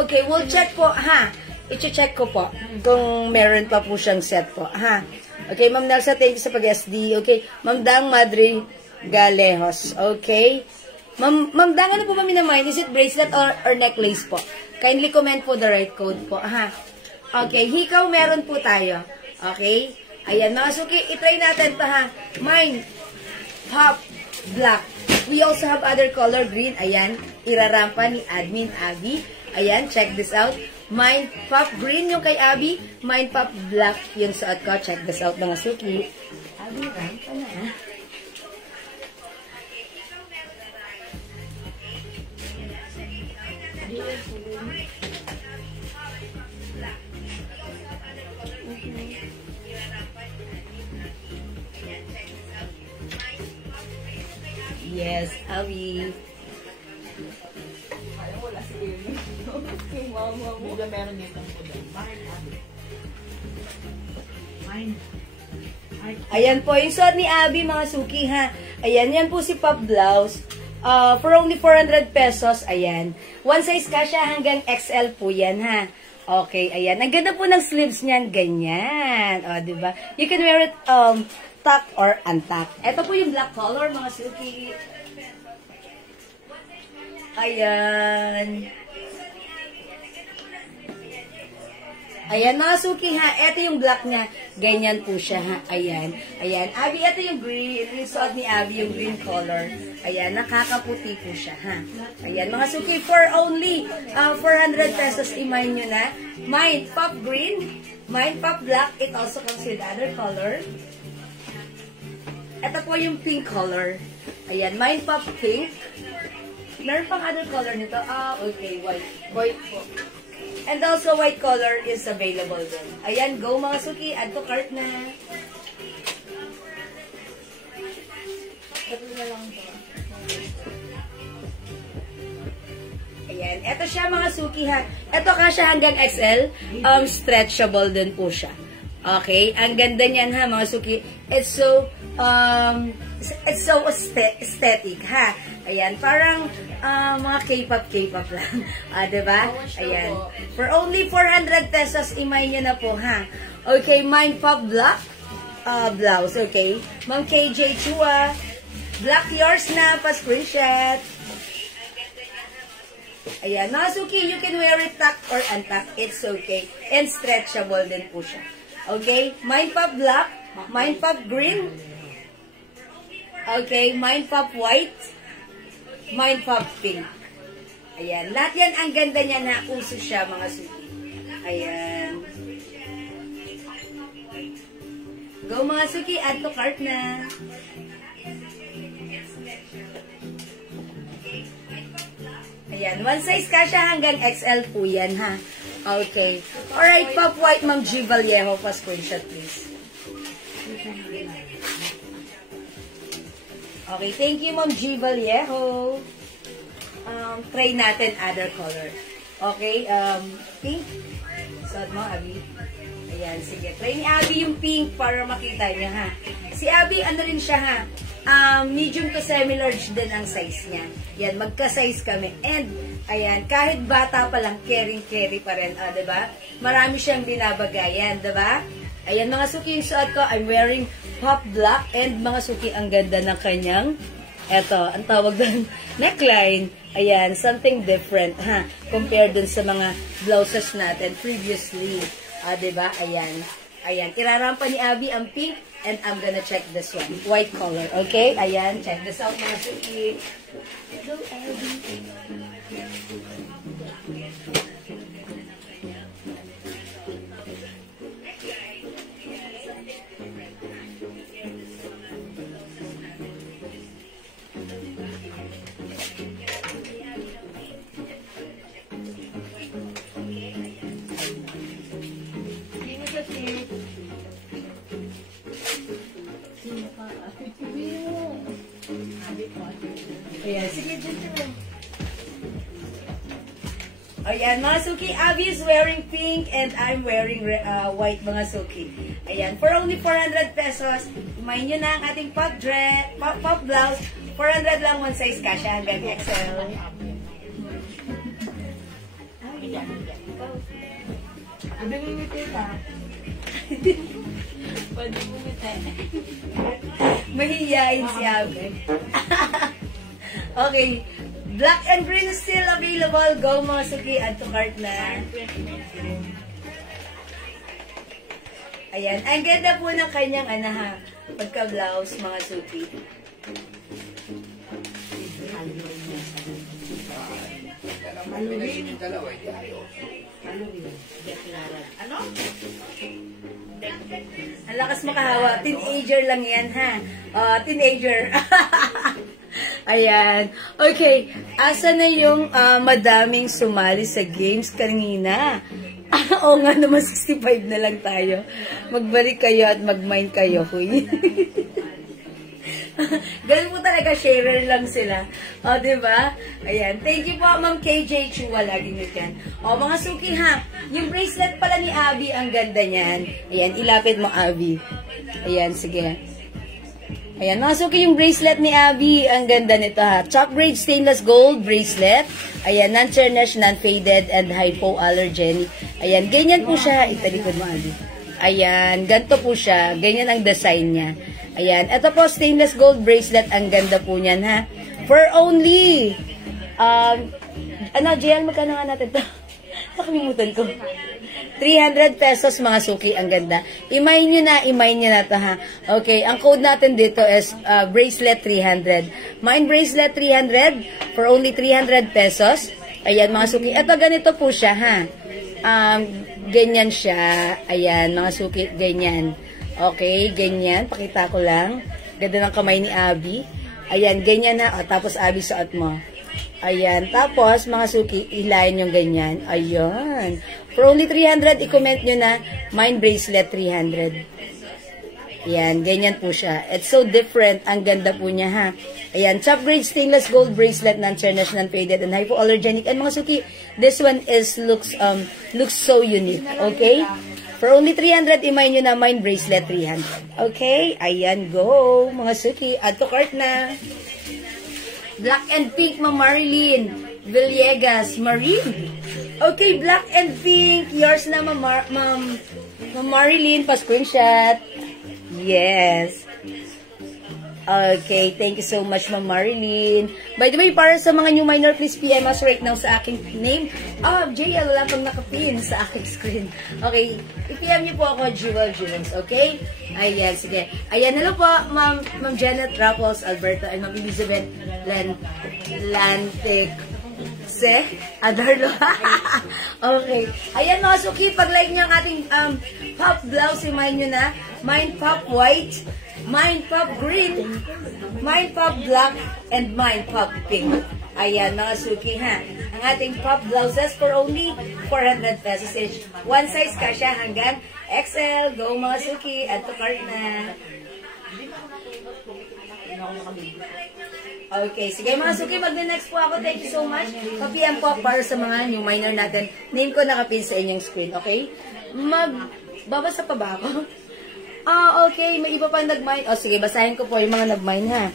Okay, we'll check po, ha? I-check ko po kung meron pa po siyang set po, ha? Okay, Ma'am Nelsa, thank you sa pag-SD. Okay, Ma'am Dang Madre Galejos, okay? Ma'am Dang, ano po ba minamind? Is it bracelet or necklace po? Kindly comment po the right code po, ha? Okay, hikaw meron po tayo. Okay? Ayan, mga suki, itry natin to, ha? Mine, POP Black. We also have other color green. Ayan, irarampa ni Admin Abby. Ayan, check this out. Mine POP green yung kay Abby. Mine POP Black yung suot ko. Check this out, mga suki. Abby, rampa na, ha? Yes, Abby. Wala si Eli. Yung mama mo. Bigla meron dito ang puda. Mine. Ayan po, yung suot ni Abby, mga suki, ha. Ayan, yan po si Pop Blouse. For only 400 pesos, ayan. One size kasha hanggang XL po yan, ha. Okay, ayan. Ang ganda po ng sleeves niyan, ganyan. O, diba? You can wear it, tuck or untuck. Ito po yung black color, mga suki. Ayan. Ayan, mga suki, ha. Ito yung black niya. Ganyan po siya, ha. Ayan. Ayan. Abby, ito yung green. Yung suot ni Abby, yung green color. Ayan, nakakaputi po siya, ha. Ayan, mga suki, for only 400 pesos, imay nyo na. Mine, pop green. Mine, pop black. It also comes with other color. Ito po yung pink color. Ayan, mine pop pink. Meron pang other color nito. Okay, white. White po. And also, white color is available din. Ayan, go mga suki. Add to cart na. Ito na lang po. Ayan. Ito siya mga suki, ha. Ito kasya hanggang XL. Stretchable din po siya. Okay? Ang ganda niyan, ha, mga suki. It's so aesthetic, ha. Ayan, parang mga K-pop lang. Diba? Ayan. For only 400 pesos, imay nyo na po, ha. Okay, mine pop black blouse, okay. Ma'am KJ Chua, black yours na, pa-screenshot. Ayan, mga suki, you can wear it tuck or untuck. It's okay. And stretchable din po siya. Okay, mine pop black, mine pop green. Okay, mine pop white, mine pop pink. Ayan, lahat yan, ang ganda niya na uso siya, mga suki. Ayan. Go mga suki, add to cart na. Ayan, one size kasha hanggang XL po yan, ha. Okay. Alright, Pop White, Ma'am G. Vallejo, pa-screenshot, please. Okay, thank you, Ma'am G. Vallejo. Try natin other color. Okay, pink. Suot mo, Abby. Ayan, sige. Try ni Abby yung pink para makita niya, ha. Si Abby, ano rin siya, ha. Medium to semi-large din ang size niya. Yan, magka-size kami. And, ayan, kahit bata pa lang, carry pa rin. Diba? Marami siyang binabagayan, diba? Ayan, mga suki yung suot ko. I'm wearing pop black. And, mga suki, ang ganda ng kanyang, eto, ang tawag doon, neckline. Ayan, something different, ha? Compared dun sa mga blouses natin previously. Diba? Ayan. Ayan, irarampa ni Abby ang pink. And I'm gonna check this one. White color. Okay? Ayan. Check this out, mga suki. Hello, Abby. Hindi mo sa Ayan, sige, dito. Ayan, mga Suki, Abby is wearing pink and I'm wearing white, mga Suki. Ayan, for only 400 pesos, kumain nyo na ang ating pop blouse. 400 lang, one size kasha hanggang XL. Abi mo ngiti ka. Pwede mo ngiti. Mahihiyain si Abby. Okay. Black and green is still available. Go, mga Suki. Add to cart na. Ayan. Ang ganda po ng kanyang pagka-blouse, mga Suki. Ano? Ang lakas makahawa. Teenager lang yan, ha? Teenager. Ayan. Okay. Asa na yung madaming sumali sa games kanina? Oo nga naman, 65 na lang tayo. Magbalik kayo at mag-mind kayo, huy. Ganun po talaga, sharer lang sila. O, diba? Ayan. Thank you po, Ma'am KJ Chua. Lagi nyo dyan. O, mga Suki, ha? Yung bracelet pala ni Abby, ang ganda niyan. Ayan, ilapit mo, Abby. Ayan, sige. Ayan, mga Suki, yung bracelet ni Abby, ang ganda nito, ha? Chalk braid stainless gold bracelet. Ayan, non-tarnished, non-faded, and hypoallergenic. Ayan, ganyan po siya. Italikod mo, Abby. Ayan, ganito po siya. Ganyan ang design niya. Ayan, ito po, stainless gold bracelet. Ang ganda po niyan, ha? For only, JL, magkano nga natin ito? Nakalimutan ko. 300 pesos, mga Suki. Ang ganda. Imayin nyo na ito, ha? Okay, ang code natin dito is bracelet 300. Mine bracelet 300 for only 300 pesos. Ayan, mga Suki. Ito, ganito po siya, ha? Ganyan siya. Ayan, mga Suki, ganyan. Okay, ganyan. Pakita ko lang. Ganda ng kamay ni Abby. Ayan, ganyan na. O, tapos Abby, suot mo. Ayan. Tapos, mga Suki, ilayin yung ganyan. Ayan. For only 300, i-comment nyo na, mine bracelet 300. Ayan, ganyan po siya. It's so different. Ang ganda po niya, ha? Ayan, top grade stainless gold bracelet, non-tarnished, non-faded, and hypoallergenic. And mga Suki, this one looks so unique. Okay? For only 300, imay nyo na mine bracelet 300. Okay? Ayan, go. Mga Suki, add to cart na. Black and pink, Ma'am Marilyn Villegas Marine. Okay, black and pink. Yours na, Ma'am Marilyn. Pa-screenshot. Yes. Okay, thank you so much, Ma'am Marilyn. By the way, para sa mga new minor, please PM us right now sa aking name. JL, wala pang nakapin sa aking screen. Okay, i-PM niyo po ako, Jewels, okay? Ayan, sige. Ayan, hello po, Ma'am Janet Raffles, Alberta, and Ma'am Elizabeth Lantic. Adarlo. Okay. Ayan, mga Suki, pag-like niyo ang ating pop blouse, imayin nyo na. Mine pop white, mine pop green, mine pop black, and mine pop pink. Ayan, mga Suki, ha. Ang ating pop blouses for only 400 pesos each. One size kasha hanggang XL. Go, mga Suki. Add to cart na. Okay, sige mga Suki, mag-next po ako. Thank you so much. Pa-PM po para sa mga new minor natin. Name ko nakapin sa inyong screen, okay? Babasa pa ba ako? Okay, may iba pa nag-mine. Sige, basahin ko po yung mga nag-mine, ha.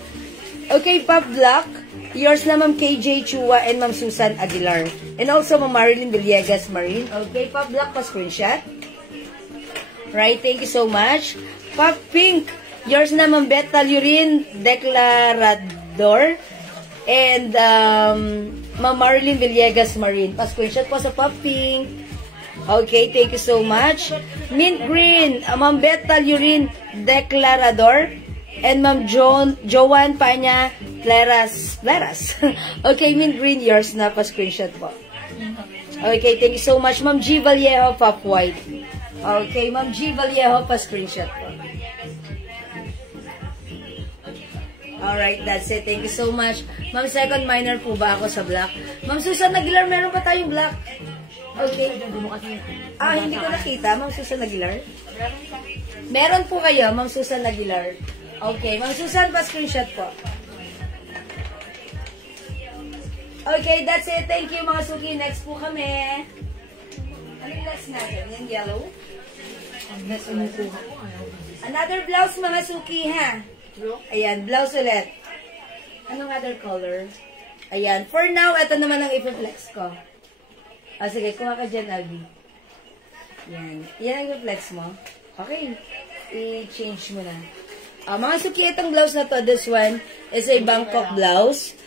Okay, Pop Black. Yours na, Ma'am KJ Chua and Ma'am Susan Aguilar. And also, Ma'am Marilyn Villegas Marine. Okay, Pop Black, pa-screenshot. Right, thank you so much. Pop Pink. Yours na, Ma'am Beth Talurin Declarador. And, Ma'am Marilyn Villegas Marine. Pa-screenshot po sa Pop Pink. Okay, thank you so much. Mint Green, Ma'am Beth Talurin Declarador. And Ma'am Joanne Panya Claras. Okay, Mint Green, yours na. Pa-screenshot po. Okay, thank you so much. Ma'am G. Vallejo, Pop White. Okay, Ma'am G. Vallejo, pa-screenshot po. Alright, that's it. Thank you so much. Ma'am, second minor po ba ako sa black? Ma'am Susan Aguilar, meron pa tayong black? Okay. Hindi ko nakita, Ma'am Susan Aguilar. Meron po kayo, Ma'am Susan Aguilar. Okay, Ma'am Susan, pa-screenshot po. Okay, that's it. Thank you, mga Suki. Next po kami. Anong next natin? Yung yellow? Another blouse, mga Suki, ha? Ayan, blouse ulit. Anong other color? Ayan. For now, ito naman ang ipiflex ko. Sige, kuha ka dyan, Abby. Yan. Yan ang ipiflex mo. Okay. I-change mo na. Mga Suki, itong blouse na to, this one is a Bangkok blouse.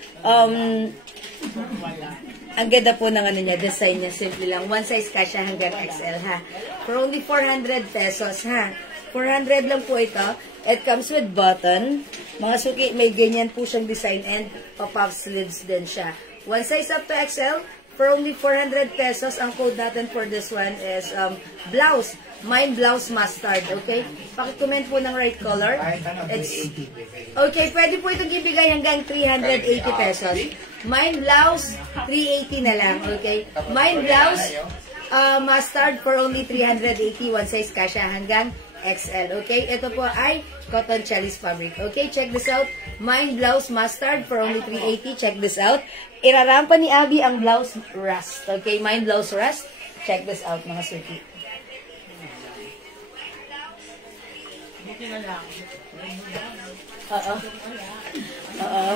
Ang ganda po ng ano niya, design niya, simple lang. One size kasha hanggang XL, ha? For only 400 pesos, ha? 400 lang po ito. It comes with button. Mga Suki, may ganyan po siyang design and pop-up sleeves din siya. One size up to XL, for only 400 pesos. Ang code natin for this one is blouse. Mine blouse mustard, okay? Paki-comment po ng right color. Okay, pwede po itong ibigay hanggang 380 pesos. Mine blouse, 380 na lang, okay? Mine blouse, mustard for only 380, one size kasha hanggang XL, okay? Ito po ay cotton chellis fabric, okay? Check this out. Mine blouse mustard for only 380, check this out. Irarampa ni Abby ang blouse rust, okay? Mine blouse rust, check this out, mga Suki. Oo. Oo.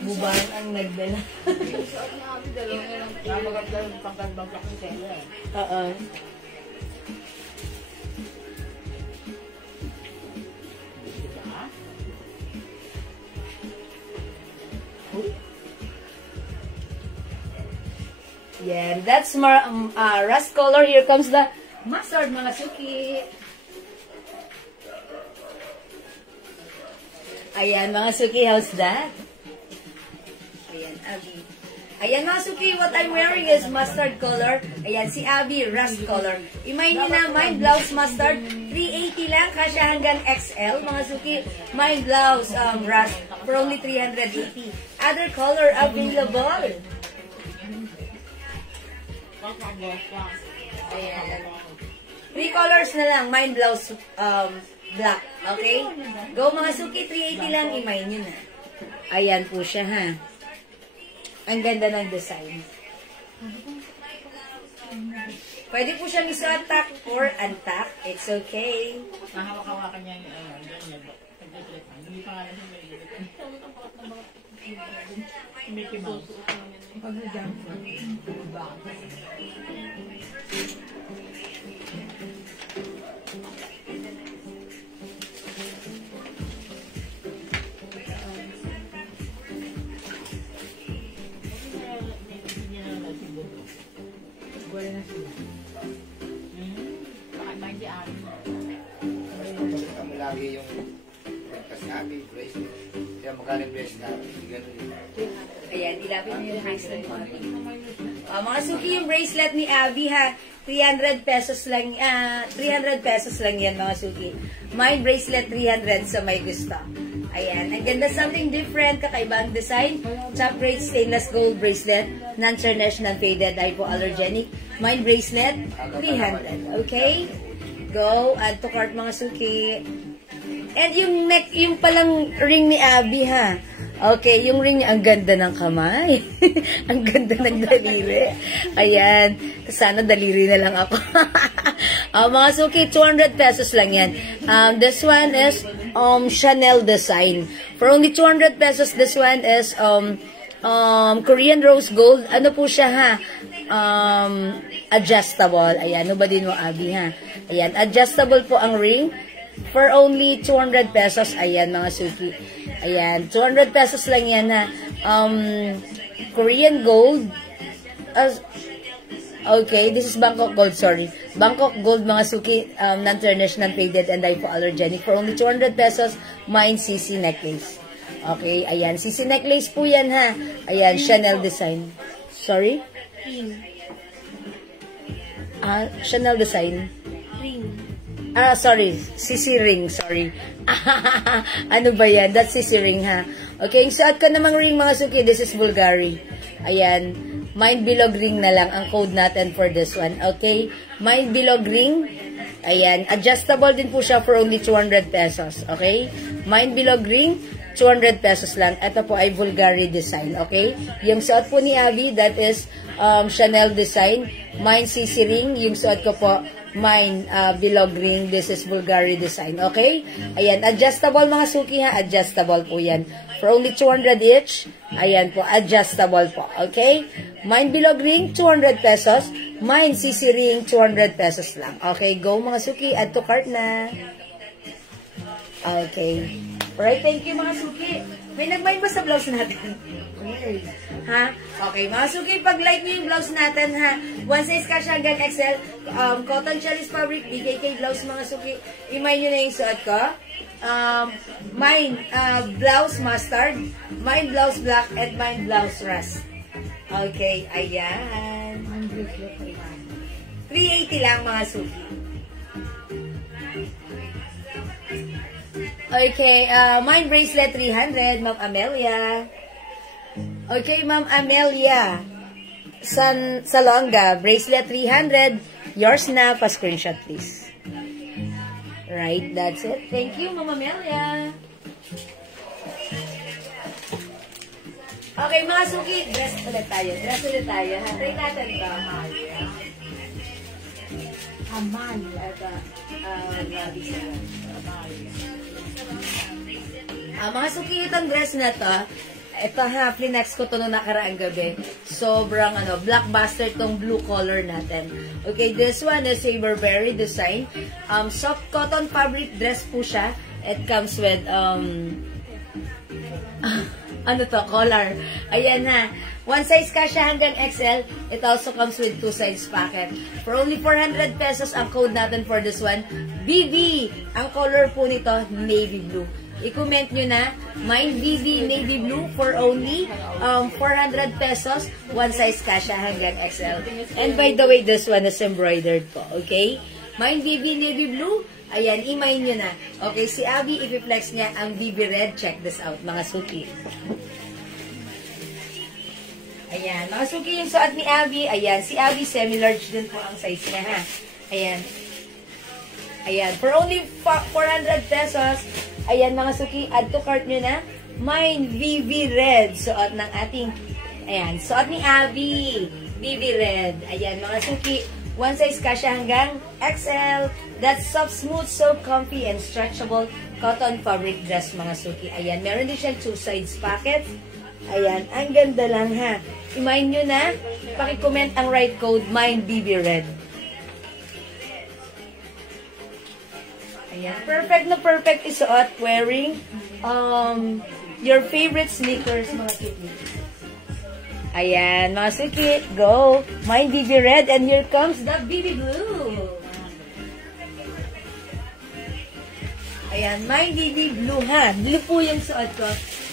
Bubang ang nagdala. Oo. Yeah, that's more rust color. Here comes the mustard, mga Suki. Ayan, mga Suki, how's that? Ayan, Abby. Ayan, mga Suki, what I'm wearing is mustard color. Ayan, si Abby, rust color. Imay nyo na, mine blouse mustard, 380 lang, kasya hanggang XL, mga Suki. Mine blouse rust for only 380. Other color available. Ayan. 3 colors na lang. Mine blouse black. Okay? Go mga Suki. 380 lang. Imay nyo na. Ayan po siya, ha? Ang ganda ng design. Pwede po siyang isuatak or untak. It's okay. Mahawak-hawakan niya yung hindi pa nga lang Mickey Mouse. Lagi yung sabi, bracelet. Kaya magkano bracelet namin. Ayan, ilapit niyo yung bracelet mo. Mga Suki, yung bracelet ni Abby, ha? 300 pesos lang, 300 pesos lang yan, mga Suki. My bracelet, 300 sa may gusto. Ayan, ang ganda, something different, kakaibang design. Top grade stainless gold bracelet, non-tarnished, non-faded, hypoallergenic. My bracelet, 300. Okay? Go, add to cart, mga Suki. And yung neck, yung palang ring ni Abby, ha? Okay, yung ring niya, ang ganda ng kamay. Ang ganda ng daliri. Ayan. Sana daliri na lang ako. Mga Suki, 200 pesos lang yan. This one is Chanel design. For only 200 pesos, this one is Korean rose gold. Ano po siya, ha? Adjustable. Ayan, ano ba din mo, Abby, ha? Ayan, adjustable po ang ring. For only 200 pesos. Ayan, mga Suki. Ayan, 200 pesos lang yan, ha. Korean gold. Okay, this is Bangkok gold, sorry. Bangkok gold, mga Suki. Non-tarnished, non-faded, and hypoallergenic. For only 200 pesos, mine CC necklace. Okay, ayan. CC necklace po yan, ha. Ayan, Chanel design. Sorry? Chanel design. Sorry. CC ring, sorry. Ano ba yan? That's CC ring, ha? Okay, suot ka namang ring, mga Suki. This is Bulgari. Ayan. Mind bilog ring na lang ang code natin for this one. Okay? Mind bilog ring. Ayan, adjustable din po siya for only 200 pesos. Okay? Mind bilog ring, 200 pesos lang. Ito po ay Bulgari design. Okay? Yung suot po ni Abby, that is Chanel design. Mine CC ring. Yung suot ko po, mine bilog ring. This is Bulgari design. Okay? Ayan, adjustable mga suki ha. Adjustable po yan. For only 200 each. Ayan po, adjustable po. Okay? Mine bilog ring, 200 pesos. Mine CC ring, 200 pesos lang. Okay, go mga suki. Add to cart na. Okay. Alright, thank you mga suki. May nag-mind ba sa blouse natin? Ha? Okay, mga suki, pag-like nyo yung blouse natin, ha? One size cash hanggang XL, cotton cherries fabric, BKK blouse, mga suki. Imay nyo na yung suot ko. Mine, blouse mustard, mine blouse black, and mine blouse rust. Okay, ayan. 380 lang, mga suki. Okay, mine bracelet 300, Ma'am Amelia. Okay, Ma'am Amelia. Salonga, bracelet 300. Yours na, pa-screenshot please. Right, that's it. Thank you, Ma'am Amelia. Okay, mga suki, dress ulit tayo. Dress ulit tayo. Try natin ito. Amalia. Mga suki, itong dress na to, ito ha, flinex ko to nung nakaraang gabi. Sobrang blockbuster tong blue color natin. Okay, this one is a Burberry design. Soft cotton fabric dress po siya. It comes with, collar. Ayan ha. One size kasha hanggang XL. It also comes with 2 size packet. For only 400 pesos ang code natin for this one. BB! Ang color po nito, navy blue. I-comment nyo na, mine BB navy blue for only 400 pesos. One size kasha hanggang XL. And by the way, this one is embroidered po. Okay? Mine BB navy blue. Ayan, imay nyo na. Okay, si Abby, i-flex niya ang BB red. Check this out, mga suki. Ayan, mga suki yung suot ni Abby. Ayan, si Abby, semi-large din po ang size niya, ha. Ayan. Ayan, for only 400 pesos. Ayan, mga suki, add to cart nyo na. Mine, BB red. Suot ng ating, ayan, suot ni Abby. BB red. Ayan, mga suki, one size kasha hanggang XL. That's soft, smooth, so comfy, and stretchable cotton fabric dress, mga suki. Ayan, meron din siyang 2 sides packet. Ayan, ang ganda lang ha. I-mind nyo na, pakicomment ang right code, mine BB red. Ayan, perfect na perfect isuot wearing your favorite sneakers, mga suki. Ayan, mga suki, go. Mine BB red, and here comes the BB blue. Ayan, mine BB blue ha. Blue po yung suot ko.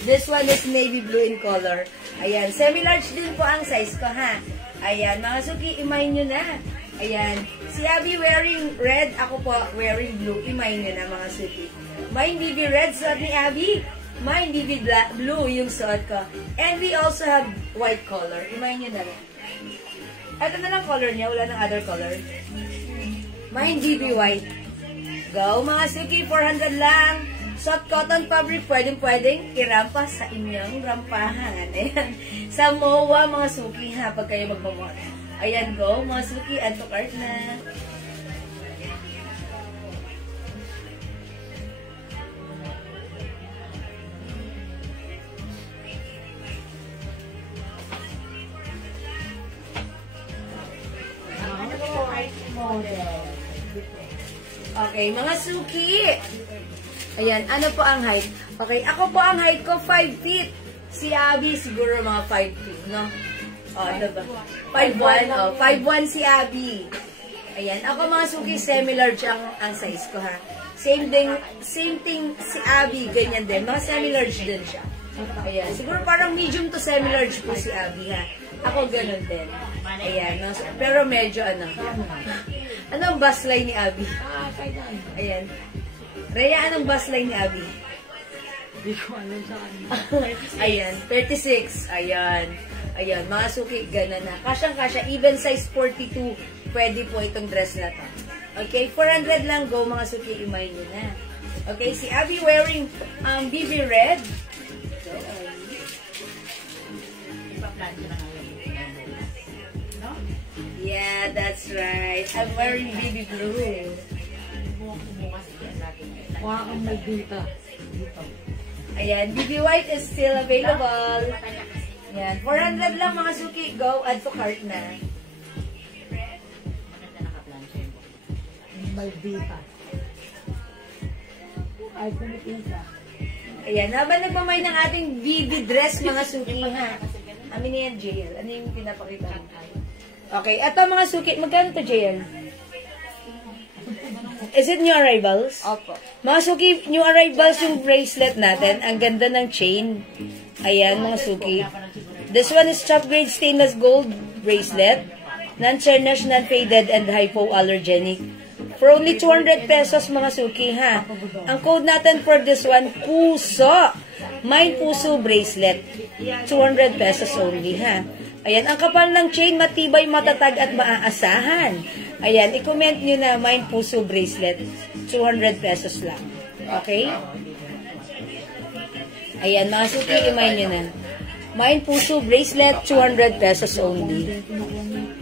This one is navy blue in color. Ayan, semi-large din po ang size ko ha. Ayan, mga suki, imay nyo na. Ayan, si Abby wearing red, ako po wearing blue. Imay nyo na, mga suki. Mine BB red, suot ni Abby. Mine BB blue yung suot ko. And we also have white color. Imay nyo na lang. Ito na lang color niya, wala nang other color. Mine BB white. Go, mga suki, 400 lang. Soft cotton fabric, pwedeng irampa sa inyong rampahan. Ayan. Sa MOA, mga suki ha, pag kayo magmamot. Ayan, go, mga suki, add to cart na. Okay, mga suki. Ayan, ano po ang height? Okay, ako po ang height ko 5 feet. Si Abby siguro mga 5 feet, no? O, diba? 5'1", o. 5'1" si Abby. Ayan, ako mga suki, semi-large ang size ko, ha? Same thing si Abby, ganyan din. Mga semi-large din siya. Ayan, siguro parang medium to semi-large po si Abby, ha? Ako ganun din. Ayan, no? Pero medyo anong bust line ni Abby? Ayan. Rhea, anong bust line ni Abby? Hindi ko alam sa kanila. Ayan, 36. Ayan. Ayan, mga suki, gana na. Kasyang-kasya, even size 42, pwede po itong dress na to. Okay, 400 lang, go mga suki, imay nyo na. Okay, si Abby wearing BB red. Ipa-plan ko na ngayon. No? Yeah, that's right. I'm wearing BB blue. Bukas yan natin. Mukha kang may dita. Dito. Ayan, BB white is still available. Ayan, 400 lang mga suki, go, add to cart na. Maganda naka-plan siya. May dita. Ay, kumipinta. Ayan, habang nagmamay ng ating BB dress mga suki ha. Amin na yan, JL. Ano yung pinapakita mo? Okay, eto mga suki, magkano to, JL? Is it new arrivals? Opo. Mga suki, new arrivals yung bracelet natin. Ang ganda ng chain. Ayan, mga suki. This one is top grade stainless gold bracelet. Non-tarnished, non-faded, and hypoallergenic. For only 200 pesos, mga suki, ha? Ang code natin for this one, PUSO. Mine PUSO bracelet. 200 pesos only, ha? Ayan, ang kapal ng chain, matibay, matatag, at maaasahan. Ayan, i-comment nyo na Mine PUSO bracelet. 200 pesos lang. Okay? Ayan, mga suki, i-mine nyo na. Mine PUSO bracelet, 200 pesos only.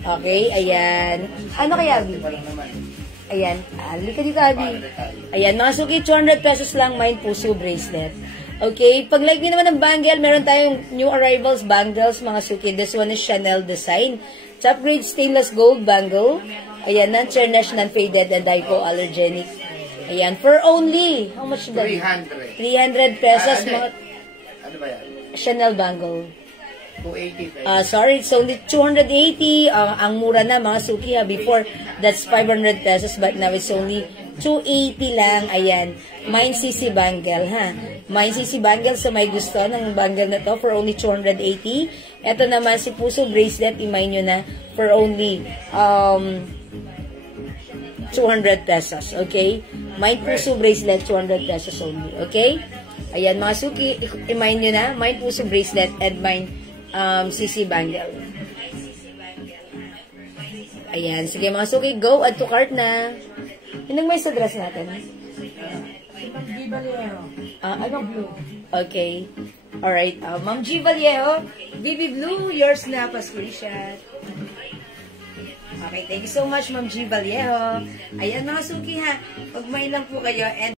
Okay, ayan. Ano kaya, Abby? Ayan. Halika dito, Abby. Ayan, mga suki, 200 pesos lang, Mine PUSO bracelet. Okay, pag like nyo naman ng bangle, meron tayong new arrivals bangles, mga suki. This one is Chanel design. Top grade stainless gold bangle. Ayan, non-tarnished, non-faded, and hypoallergenic. Ayan, for only, how much is that? 300. 300 pesos, mga Ano ba yan? Chanel bangle. 280. Sorry, it's only 280. Ang mura na, mga suki, ha. Before, that's 500 pesos, but now it's only 280 lang. Ayan. Mine CC bangle, ha. Mine CC bangle, sa may gusto ng bangle na to, for only 280. Ito naman, si Puso bracelet, imay nyo na, for only 200 pesos, okay? Mine Puso bracelet, 200 pesos only, okay? Ayan, mga suki, imay nyo na, Mine Puso bracelet, and Mine CC bangle. Ayan, sige mga suki, go, add to cart na. Yun ang may sa dress natin. Ma'am G. Valero. Ano? Blue. Okay. Alright. Ma'am G. Vallejo, BB Blue, yours na pa screenshot. Okay, thank you so much, Ma'am G. Vallejo. Ayan mga suki ha, pag may lang po kayo, and